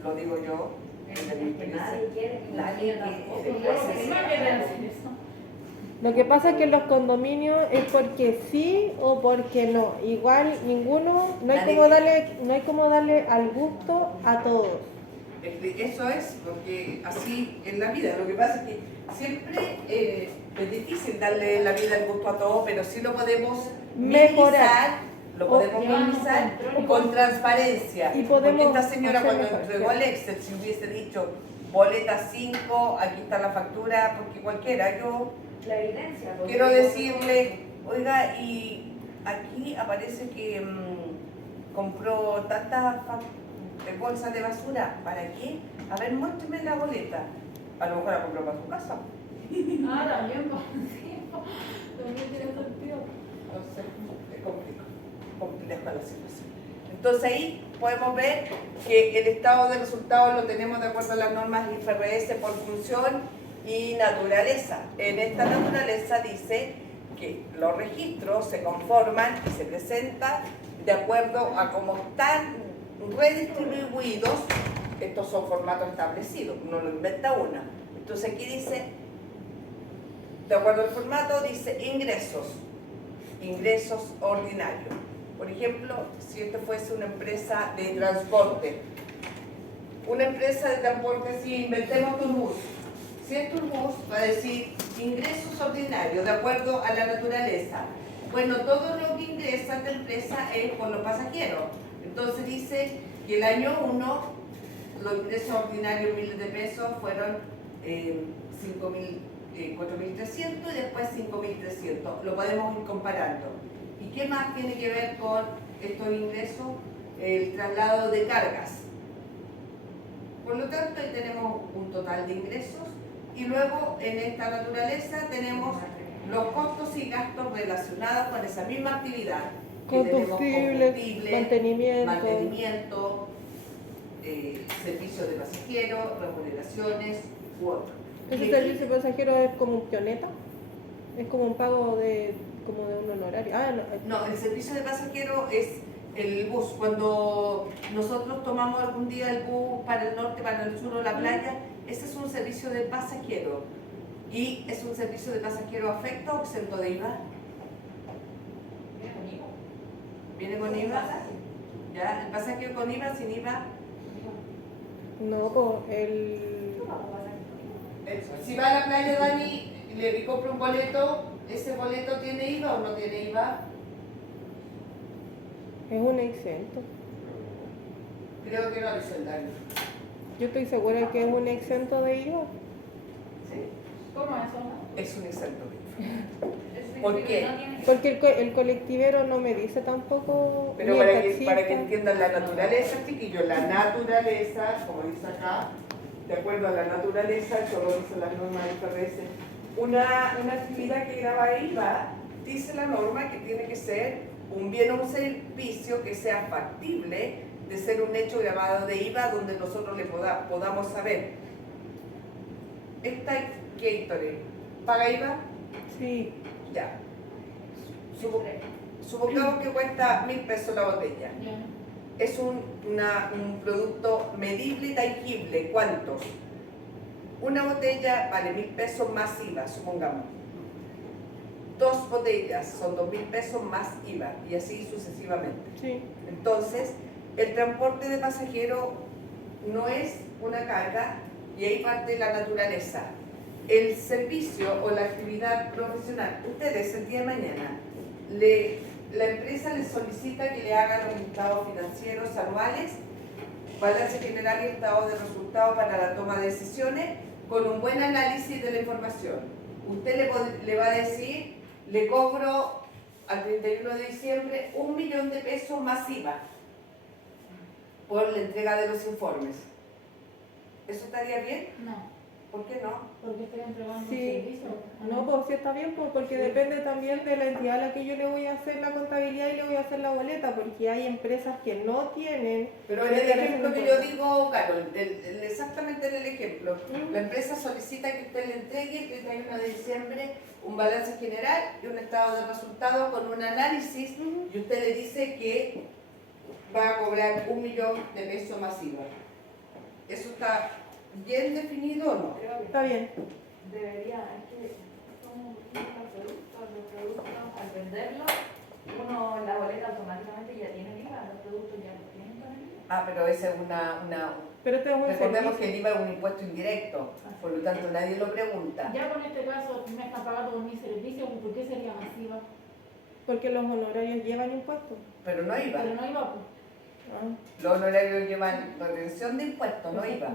lo digo yo, desde mi Que experiencia. nadie quiere, Nadie tampoco. quiere. No quieren hacer eso. Lo que pasa es que en los condominios es porque sí o porque no. Igual ninguno, no hay como darle al gusto a todos. Eso es, porque así es la vida. Lo que pasa es que siempre es difícil darle la vida al gusto a todos, pero sí lo podemos Mejorar. Lo podemos Llevamos minimizar control. con transparencia. Y podemos porque esta señora hacer cuando mejor, entregó sí. el Excel, si hubiese dicho boleta 5, aquí está la factura, porque cualquiera, yo La evidencia. porque- quiero decirle, oiga, y aquí aparece que compró tantas bolsas de basura. ¿Para qué? A ver, muéstrame la boleta. A lo mejor la compró para su casa. Ah, también, pues, sí, también tiene sentido. Entonces, es compleja la situación. Entonces ahí podemos ver que el estado de resultados lo tenemos de acuerdo a las normas IFRS por función y naturaleza. En esta naturaleza dice que los registros se conforman y se presentan de acuerdo a cómo están redistribuidos. Estos son formatos establecidos, no lo inventa una. Entonces aquí dice, de acuerdo al formato, dice ingresos ordinarios. Por ejemplo, si esto fuese una empresa de transporte, si inventemos Turbus, si es Turbus, va a decir ingresos ordinarios de acuerdo a la naturaleza. Bueno, todo lo que ingresa esta empresa es por los pasajeros. Entonces dice que el año 1, los ingresos ordinarios miles de pesos fueron 4.300 y después 5.300. Lo podemos ir comparando. ¿Y qué más tiene que ver con estos ingresos? El traslado de cargas. Por lo tanto, ahí tenemos un total de ingresos y luego en esta naturaleza tenemos los costos y gastos relacionados con esa misma actividad. Combustible, mantenimiento, servicios de pasajeros, remuneraciones u otros. ¿Ese servicio de pasajero es como un pioneta? ¿Es como un pago de un honorario? No, el servicio de pasajero es el bus. Cuando nosotros tomamos algún día el bus para el norte, para el sur o la playa, ese es un servicio de pasajero. Y es un servicio de pasajero afecto o exento de IVA. ¿Viene con IVA? ¿Ya? ¿El pasajero con IVA, sin IVA? No, pues Si va a la playa, Dani, y le compra un boleto, ¿ese boleto tiene IVA o no tiene IVA? es un exento. Creo que no, dice el Dani. Yo estoy segura que es un exento de IVA. ¿Sí? ¿Cómo eso? Es un exento de IVA. ¿Por qué? Porque el colectivero no me dice tampoco. Pero ni el para que taxista. entiendan la naturaleza, chiquillos, la naturaleza, como dice acá, de acuerdo a la naturaleza, esto lo dicen las normas del IFRS, una actividad que graba IVA, dice la norma que tiene que ser un bien o un servicio que sea factible de ser un hecho grabado de IVA donde nosotros le podamos saber. Esta Gatorade, ¿paga IVA? Sí. Ya. Supongamos que cuesta 1.000 pesos la botella. Ya. Es un producto medible y tangible. ¿Cuántos? Una botella vale 1.000 pesos más IVA, supongamos. 2 botellas son 2.000 pesos más IVA y así sucesivamente. Sí. Entonces, el transporte de pasajeros no es una carga y ahí parte la naturaleza. El servicio o la actividad profesional, ustedes el día de mañana, la empresa les solicita que le hagan los estados financieros anuales, balance general y estado de resultados para la toma de decisiones con un buen análisis de la información. Usted le va a decir, le cobro al 31 de diciembre 1 millón de pesos más IVA por la entrega de los informes. ¿Eso estaría bien? No, ¿Por qué no? porque estoy entregando Sí. un servicio. No, pues sí está bien, pues, porque depende también de la entidad a la que yo le voy a hacer la contabilidad y le voy a hacer la boleta, porque hay empresas que no tienen. Pero en el ejemplo que yo digo, Carol, exactamente en el ejemplo, la empresa solicita que usted le entregue el 31 de diciembre un balance general y un estado de resultados con un análisis y usted le dice que va a cobrar 1 millón de pesos más IVA. ¿Eso está bien definido o no? Está bien. Debería, es que son los productos, al venderlos, uno en la boleta automáticamente ya tiene el IVA, los productos ya lo tienen con el IVA. Ah, pero esa es una... Pero este es un Recordemos servicio. que el IVA es un impuesto indirecto, por lo tanto nadie lo pregunta. Ya con este caso me están pagando por mi servicio, ¿por qué sería masiva? Porque los honorarios llevan impuestos. Pero no IVA. Pero no iba, pues. Los honorarios llevan retención de impuestos, no IVA.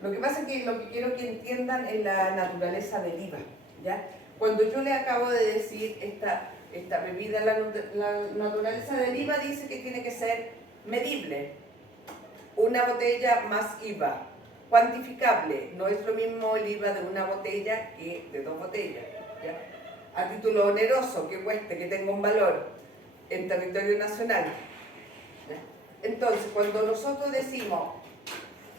Lo que pasa es que lo que quiero que entiendan es la naturaleza del IVA, ¿ya? Cuando yo le acabo de decir esta bebida, la naturaleza del IVA dice que tiene que ser medible. Una botella más IVA, cuantificable. No es lo mismo el IVA de una botella que de 2 botellas. ¿Ya? A título oneroso, que cueste, que tenga un valor en territorio nacional. ¿Ya? Entonces, cuando nosotros decimos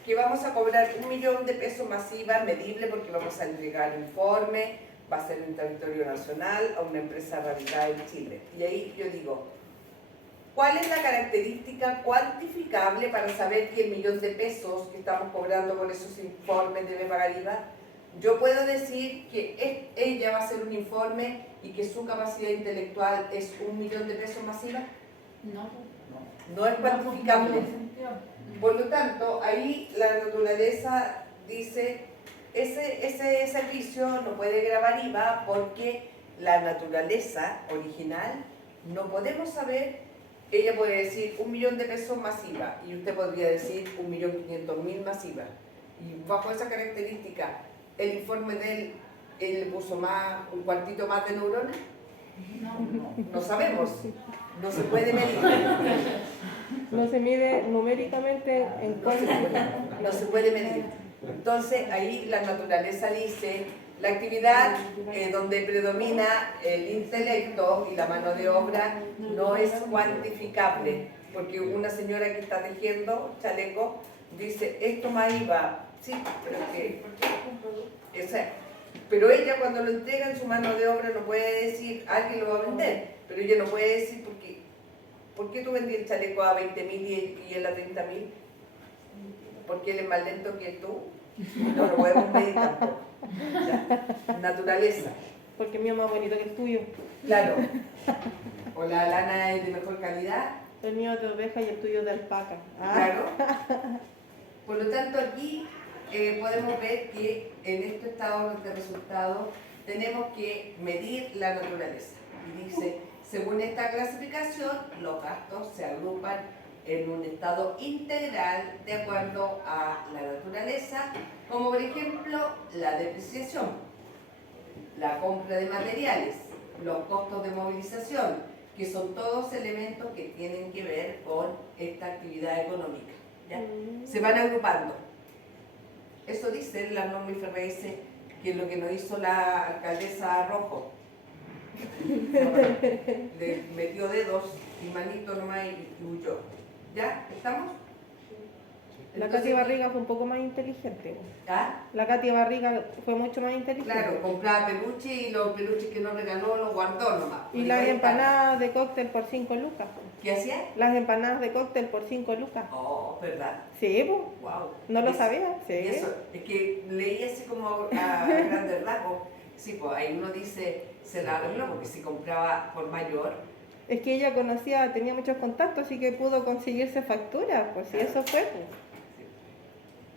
que vamos a cobrar 1 millón de pesos más IVA medible porque vamos a entregar informe, va a ser en territorio nacional a una empresa radicada en Chile. Y ahí yo digo, ¿cuál es la característica cuantificable para saber que el 1 millón de pesos que estamos cobrando con esos informes debe pagar IVA? Yo puedo decir que ella va a hacer un informe y que su capacidad intelectual es 1 millón de pesos más IVA. No. No es cuantificable. No tiene sentido. Por lo tanto, ahí la naturaleza dice, ese servicio no puede gravar IVA porque la naturaleza original no podemos saber. Ella puede decir 1 millón de pesos más IVA y usted podría decir 1.500.000 más IVA. Y bajo esa característica, el informe de él le puso un cuartito más de neuronas. No sabemos, no se puede medir. No se mide numéricamente en cuánto. No se puede medir. Entonces ahí la naturaleza dice, la actividad donde predomina el intelecto y la mano de obra no es cuantificable, porque una señora que está tejiendo chaleco dice, esto más IVA, sí, pero ella cuando lo entrega en su mano de obra no puede decir, alguien lo va a vender, pero ella no puede decir, ¿por qué tú vendí el chaleco a 20.000 y él a 30.000? Porque él es más lento que tú, no lo podemos medir tampoco. ¿Ya? Naturaleza. Porque el mío es más bonito que el tuyo. Claro. O la lana es de mejor calidad. El mío es de oveja y el tuyo es de alpaca. Claro. Por lo tanto, aquí podemos ver que en este estado de resultados tenemos que medir la naturaleza. Y dice, según esta clasificación, los gastos se agrupan en un estado integral de acuerdo a la naturaleza, como por ejemplo la depreciación, la compra de materiales, los costos de movilización, que son todos elementos que tienen que ver con esta actividad económica. ¿Ya? Se van agrupando. Eso dice la norma IFRS, que es lo que nos hizo la alcaldesa Rojo. Le metió dedos y manito nomás y huyó. ¿Ya? ¿Estamos? La Entonces, Katy Barriga fue un poco más inteligente. ¿ah? La Katy Barriga fue mucho más inteligente. Claro, compraba peluches y los peluches que no regaló los guardó nomás. Y las empanadas de cóctel por 5 lucas. ¿Qué hacía? Las empanadas de cóctel por 5 lucas. Oh, ¿verdad? Sí, pues. Wow. ¿No lo sabía? Sí. Eso, es que leí así como a grandes rasgos. Sí, pues ahí uno dice, se la arregló porque si compraba por mayor. Es que ella tenía muchos contactos, así que pudo conseguirse facturas, pues sí, eso fue. Pues.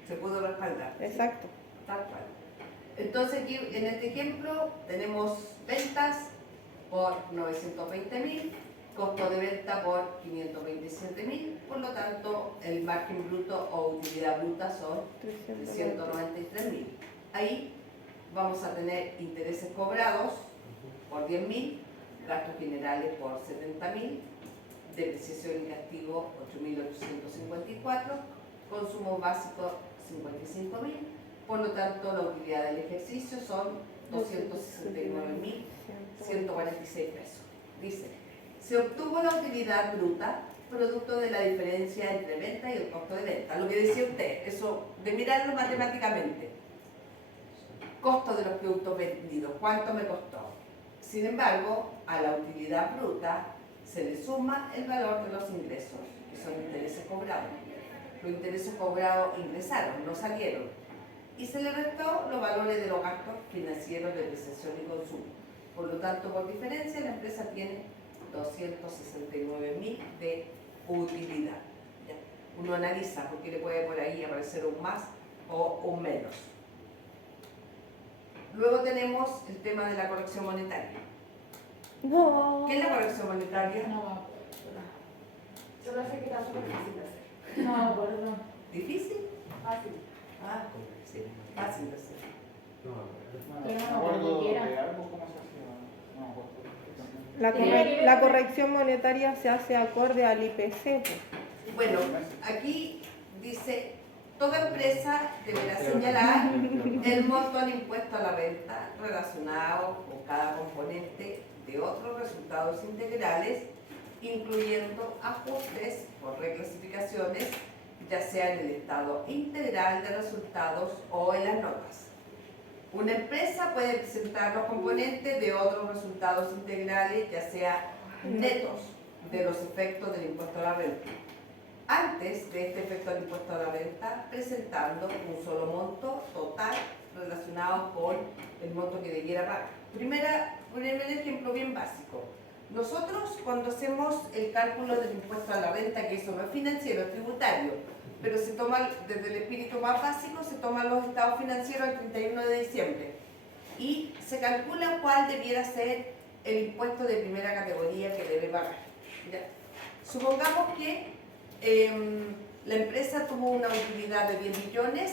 Se pudo respaldar. Exacto. Tal cual. Entonces aquí en este ejemplo tenemos ventas por 920.000, costo de venta por 527.000, por lo tanto el margen bruto o utilidad bruta son 393.000. Ahí vamos a tener intereses cobrados por 10.000, gastos generales por 70.000, depreciación y castigo 8.854, consumo básico 55.000, por lo tanto la utilidad del ejercicio son 269.146 pesos. Dice, se obtuvo la utilidad bruta producto de la diferencia entre venta y el costo de venta. Lo que decía usted, eso de mirarlo matemáticamente. Costo de los productos vendidos, ¿cuánto me costó? Sin embargo, a la utilidad bruta se le suma el valor de los ingresos, que son intereses cobrados. Los intereses cobrados ingresaron, no salieron. Y se le restó los valores de los gastos financieros de depreciación y consumo. Por lo tanto, por diferencia, la empresa tiene 269.000 de utilidad. ¿Ya? Uno analiza porque le puede por ahí aparecer un más o un menos. Luego tenemos el tema de la corrección monetaria. No. ¿Qué es la corrección monetaria? No va a Solo sé que está súper fácil de hacer. poder. No, perdón. ¿Difícil? Fácil. Ah, sí, fácil de hacer. No, Pero me no, acuerdo cuando quiera. de algo, ¿cómo se hacía? No me acuerdo. La corrección monetaria se hace acorde al IPC. Pues. Bueno, aquí dice, toda empresa deberá señalar el monto del impuesto a la renta relacionado con cada componente de otros resultados integrales, incluyendo ajustes por reclasificaciones, ya sea en el estado integral de resultados o en las notas. Una empresa puede presentar los componentes de otros resultados integrales, ya sea netos de los efectos del impuesto a la renta, antes de este efecto del impuesto a la renta, presentando un solo monto total relacionado con el monto que debiera pagar. Primer ejemplo bien básico. Nosotros cuando hacemos el cálculo del impuesto a la renta, que eso no es financiero, es tributario, pero se toma desde el espíritu más básico, se toman los estados financieros el 31 de diciembre y se calcula cuál debiera ser el impuesto de primera categoría que debe pagar. ¿Ya? Supongamos que la empresa tuvo una utilidad de 10 millones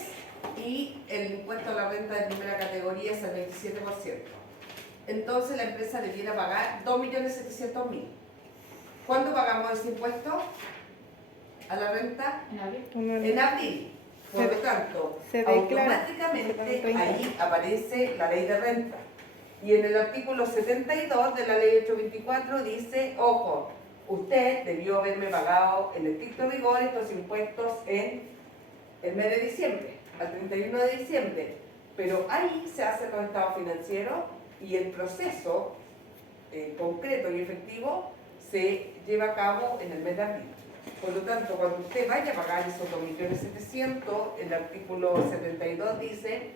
y el impuesto a la renta de primera categoría es el 27%. Entonces la empresa debiera pagar 2.700.000. ¿Cuándo pagamos ese impuesto a la renta? En abril. En abril. Por lo tanto, se declara, automáticamente ahí aparece la ley de renta. Y en el artículo 72 de la ley 824 dice, ojo, usted debió haberme pagado en estricto rigor estos impuestos en el mes de diciembre, al 31 de diciembre. Pero ahí se hacen los estados financieros y el proceso concreto y efectivo se lleva a cabo en el mes de abril. Por lo tanto, cuando usted vaya a pagar esos 2.700.000, el artículo 72 dice,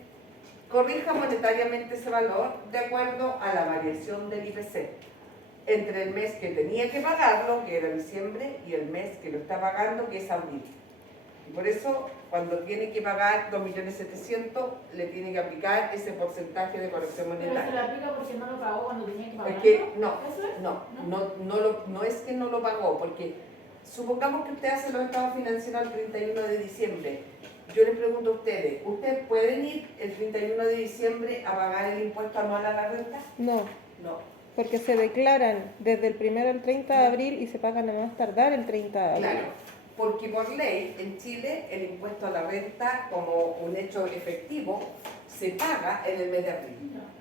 corrija monetariamente ese valor de acuerdo a la variación del IPC entre el mes que tenía que pagarlo, que era diciembre, y el mes que lo está pagando, que es abril. Y por eso, cuando tiene que pagar 2.700.000, le tiene que aplicar ese porcentaje de corrección Pero se monetaria. le aplica porque no lo pagó cuando tenía que pagarlo. Es que ¿Eso es? no es que no lo pagó, porque supongamos que usted hace los estados financieros el 31 de diciembre. Yo les pregunto a ustedes, ¿ustedes pueden ir el 31 de diciembre a pagar el impuesto anual a la renta? No, No. porque se declaran desde el 1 al 30 de abril y se pagan a más tardar el 30 de abril. Claro, porque por ley en Chile el impuesto a la renta como un hecho efectivo se paga en el mes de abril.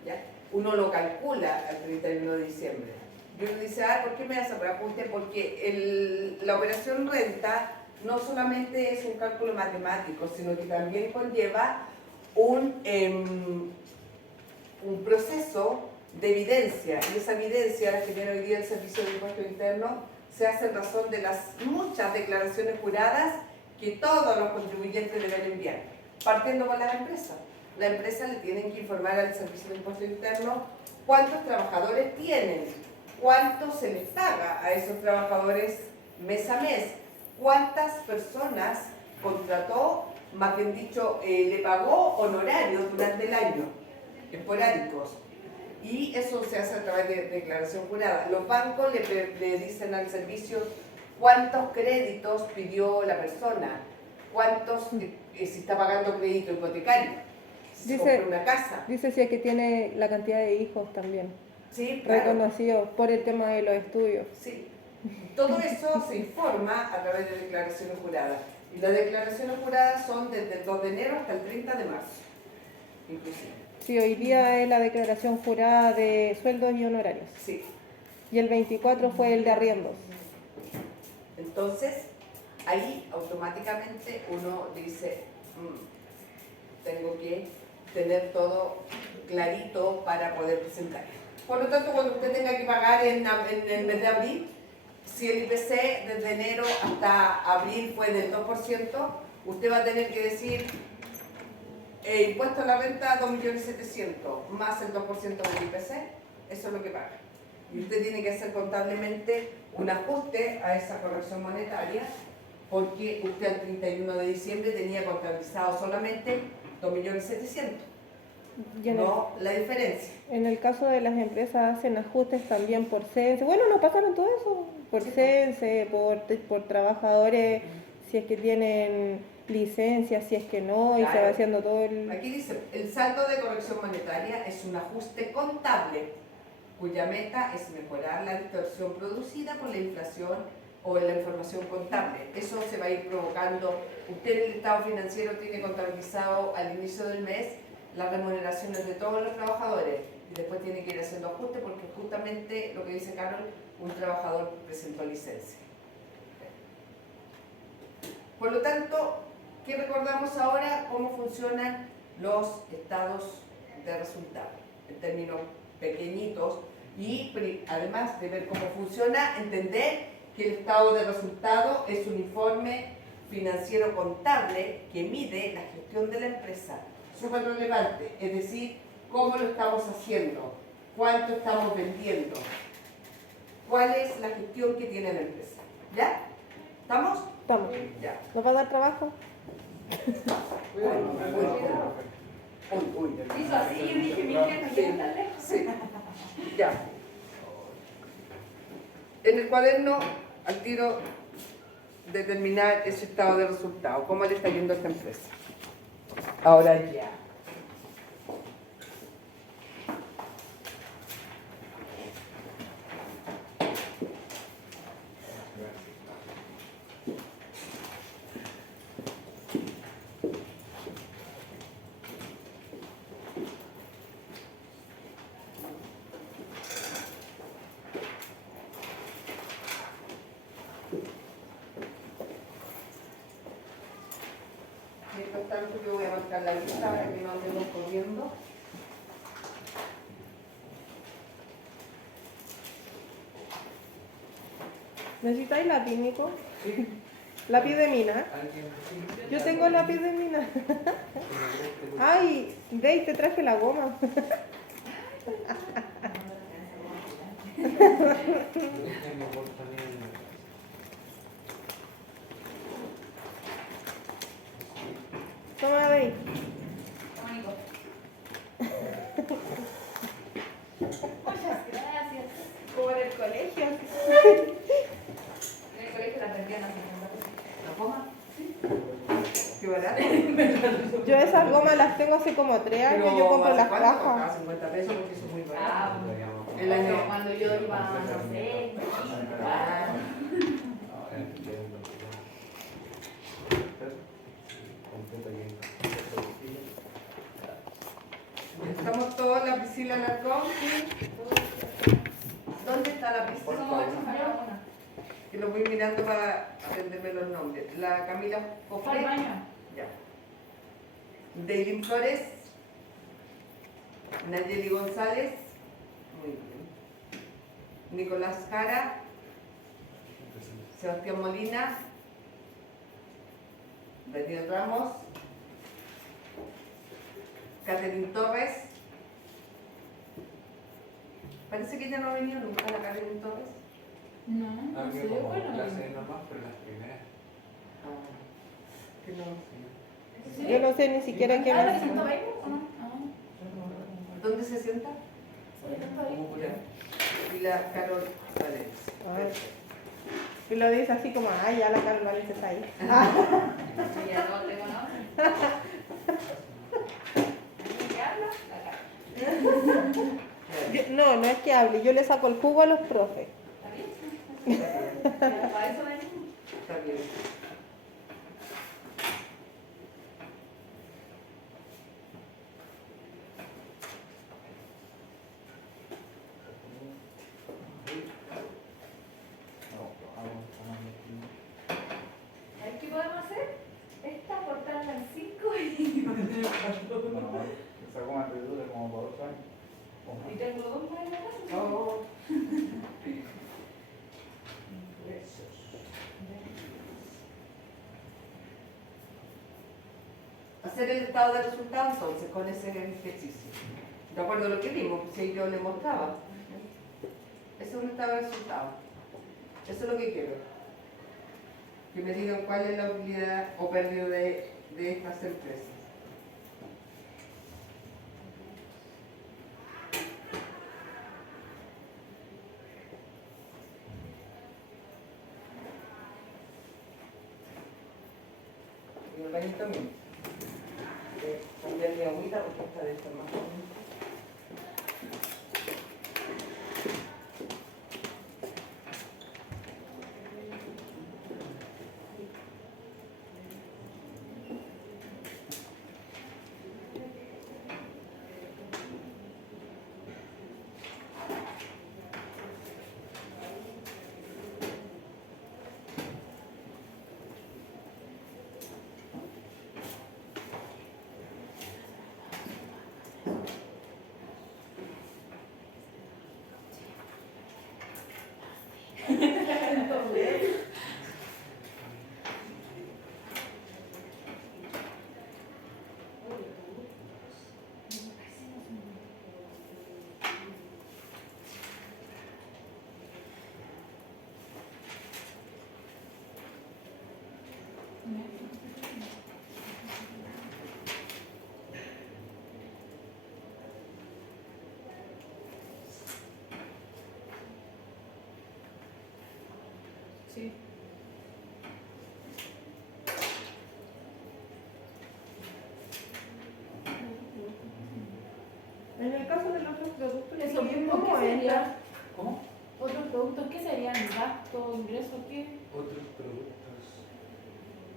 ¿Ya? Uno lo calcula al 31 de diciembre. Y uno dice, ¿por qué me hace reajuste? Porque la operación renta no solamente es un cálculo matemático, sino que también conlleva un proceso de evidencia, y esa evidencia, la que tiene hoy día el Servicio de Impuesto Interno, se hace en razón de las muchas declaraciones juradas que todos los contribuyentes deben enviar, partiendo con las empresas. Las empresas le tienen que informar al Servicio de Impuesto Interno cuántos trabajadores tienen, cuánto se les paga a esos trabajadores mes a mes, cuántas personas contrató, más bien dicho, le pagó honorarios durante el año, esporádicos. Y eso se hace a través de declaración jurada. Los bancos le dicen al servicio cuántos créditos pidió la persona, cuántos, si está pagando crédito hipotecario, si compra una casa. Dice si es que tiene la cantidad de hijos también, Sí, claro. reconocidos por el tema de los estudios. Sí. Todo eso se informa a través de declaraciones juradas. Y las declaraciones juradas son desde el 2 de enero hasta el 30 de marzo, inclusive. Sí, hoy día es la declaración jurada de sueldos y honorarios. Sí. Y el 24 fue el de arriendos. Entonces, ahí automáticamente uno dice, tengo que tener todo clarito para poder presentar. Por lo tanto, cuando usted tenga que pagar en el mes de abril, si el IPC desde enero hasta abril fue del 2%, usted va a tener que decir impuesto a la renta 2.700.000 más el 2% del IPC, eso es lo que paga. Y usted tiene que hacer contablemente un ajuste a esa corrección monetaria porque usted al 31 de diciembre tenía contabilizado solamente 2.700.000, no la diferencia. En el caso de las empresas hacen ajustes también por censo. Bueno, nos pasaron todo eso, por censo, por trabajadores, si es que tienen licencia, si es que no, y Claro. se va haciendo todo el... Aquí dice, el saldo de corrección monetaria es un ajuste contable cuya meta es mejorar la distorsión producida por la inflación o en la información contable. Eso se va a ir provocando. Usted en el estado financiero tiene contabilizado al inicio del mes las remuneraciones de todos los trabajadores y después tiene que ir haciendo ajustes porque justamente lo que dice Carol, un trabajador presentó licencia. Por lo tanto, ¿qué recordamos ahora? Cómo funcionan los estados de resultados en términos pequeñitos y además de ver cómo funciona, entender que el estado de resultado es un informe financiero contable que mide la gestión de la empresa. Súper relevante, es decir, cómo lo estamos haciendo, cuánto estamos vendiendo, cuál es la gestión que tiene la empresa. ¿Ya? ¿Estamos? Estamos. Ya. ¿Nos va a dar trabajo? Uy. Hizo así y dije, mi jefe no quiere tan lejos. Sí. Ya. En el cuaderno, al tiro, determinar ese estado de resultado, cómo le está yendo a esta empresa. Ahora ya. Mientras tanto, yo voy a marcar la lista para que no andemos corriendo. ¿Necesitáis lápiz, Nico? ¿Lápiz de mina? ¿Alguien? Sí. Yo tengo lápiz de mina. Ay, veis, te traje la goma. Toma, veis. Amigo. Muchas gracias. Como en el colegio. En el colegio la aprendían a hacer. ¿La goma? Sí. Qué barato. Yo esas gomas las tengo hace como 3 años, yo compro las ¿cuánto? cajas. Costaba 50 pesos porque eso es muy barato. Ah, El año. cuando yo iba, no sé, Ah, estamos todos, la Priscila Alarcón. ¿Dónde está la Priscila? somos 8 una. Que lo voy mirando para aprenderme los nombres. La Camila Fue al Cofre. baño. Ya. Deilin Flores. Nayeli González. Muy bien. Nicolás Jara. Sebastián Molina. Daniel Ramos. Catherine Torres. Parece que ya no ha venido nunca la Catherine Torres. No, no sé, como bueno. clase nomás, pero las primeras. Ah, que no. ¿Sí? Yo no sé ni siquiera qué ¿Ah, la más. que siento baile o no? ¿Dónde se sienta? Sí, siento baile. Ya. Y la Carol Valencia. Ay. Y lo dice así como, ay, ya la Carol Valencia está ahí. Ya no tengo nombre. No, no es que hable, yo le saco el jugo a los profes. ¿Está bien? Para eso venimos. Está bien. ¿Sabes qué podemos hacer? Esta cortarla en 5 y... Esa goma te dura como por 8 años. Y tengo 2 más en la casa. Oh. Hacer el estado de resultados entonces con ese ejercicio. De acuerdo a lo que vimos, si yo le mostraba. Ese es un estado de resultados. Eso es lo que quiero. Que me digan cuál es la utilidad o pérdida de estas empresas. Y el baño también. Cambiar mi agüita porque esta de esta más. Sí. En el caso de los otros productos, Eso chiquillos, mismo, ¿cómo ¿qué entra? sería? ¿Cómo? ¿Otros productos qué serían? ¿Gasto, ingreso, qué? Otros productos.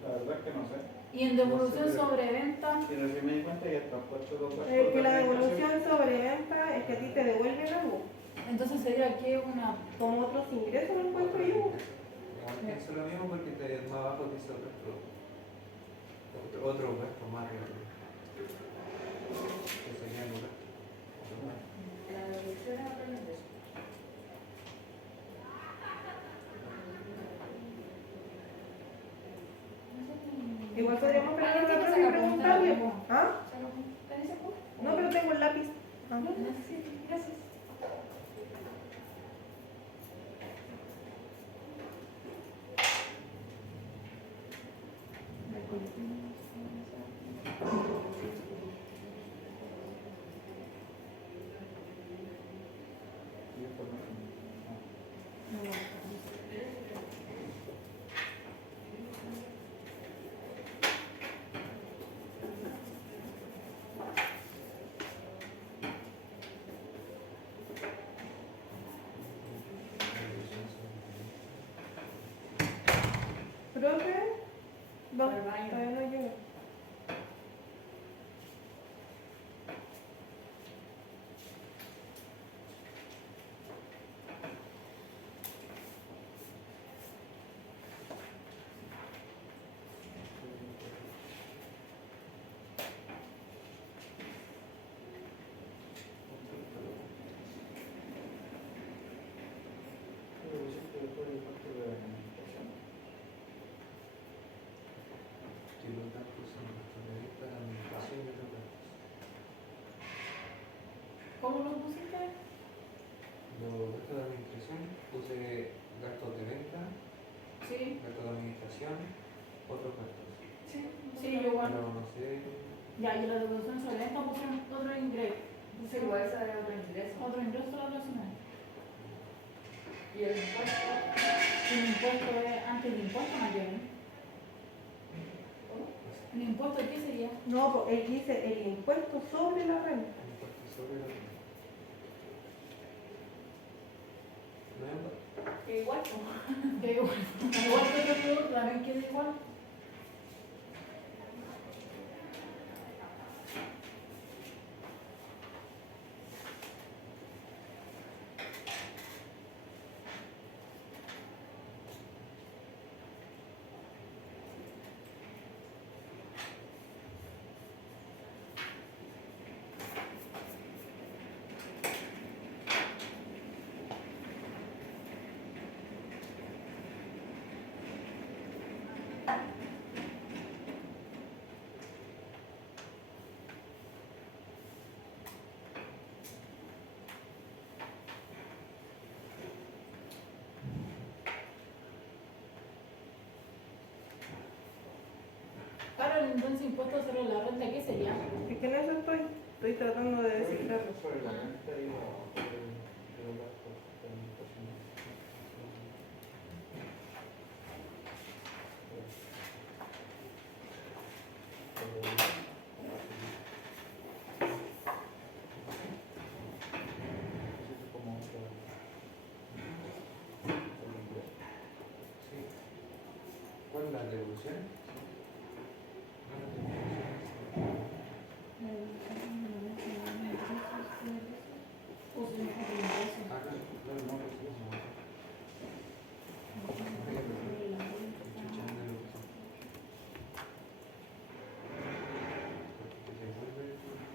La verdad es que no sé. Y en devolución No sé, pero- sobre venta, Y recién me di cuenta y hasta puesto dos gastos Que de la administración. devolución sobre venta es que a ti te devuelven algo, entonces sería que una... como otros ingresos, lo encuentro Otros yo. ingresos. Igual pienso lo mismo porque te más abajo dice otros productos. Otro gasto más arriba. Que serían los gastos. Otros gastos. La devolución es otro ingreso. Igual podríamos ¿Alguien preguntar tiene a esa y pregunta? preguntarle, po. ¿Ah? ¿Tenés ese punto? No, pero tengo el lápiz. Ah. Sí, gracias. Y esto no. Profe, no, Al baño. todavía no llego. Y los gastos son gastos de venta, la administración y otros gastos. ¿Cómo lo pusiste? Los gastos de administración puse gastos de venta, Sí. gastos de administración, otros gastos. Sí, yo igual. Pero no sé. Ya, y la devolución sobre venta pusieron otro ingreso. Sí, igual eso es otro ingreso. Otro ingreso a la persona. Y el impuesto. El impuesto es antes del impuesto más bien. ¿El impuesto qué sería? No, pues él dice el impuesto sobre la renta. Impuestos sobre la renta. No es igual. Igual, Que igual, igual que otro producto también queda igual. Claro, entonces impuesto sobre la renta, ¿qué sería? Es que en eso estoy tratando de descifrarlo. Sobre la renta y los gastos de administración. Sí. ¿Cuál es la devolución? Ah, la devolución. Ah, claro, claro, no, pues sí, no. Chucha, no lo puse. Porque se devuelve el impuesto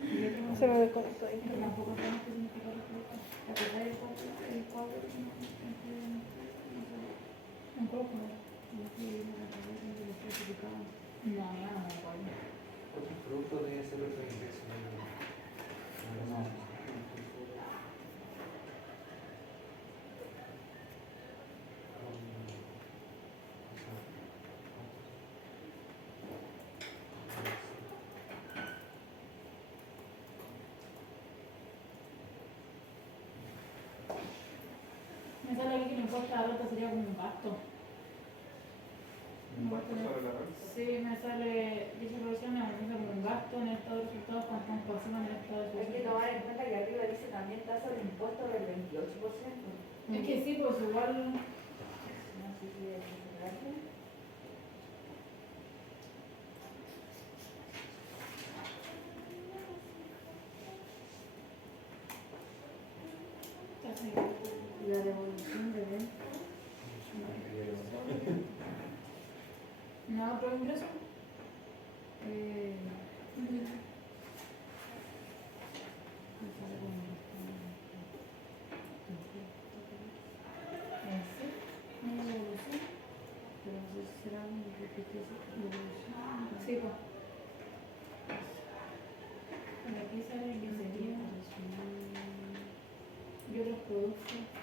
sobre- Se me desconectó ahí. Tampoco sabemos qué significa respuesta. La verdad es el cuadro un poco. No, ya no me acuerdo. Otros productos deben ser otros ingresos. No, no. que el impuesto a la renta sería como un gasto. ¿Impuesto sobre la renta? Sí, me sale, dicha producción me analiza como un gasto en el estado de resultados con pasivo en el estado de Hay que resultados. tomar en cuenta que arriba dice también tasa de impuesto del 28%. Es que sí, pues igual. No sé si es grande. La devolución de venta. ¿No otro ingreso? Sí, pues. Aquí sale que sería. Y otros productos.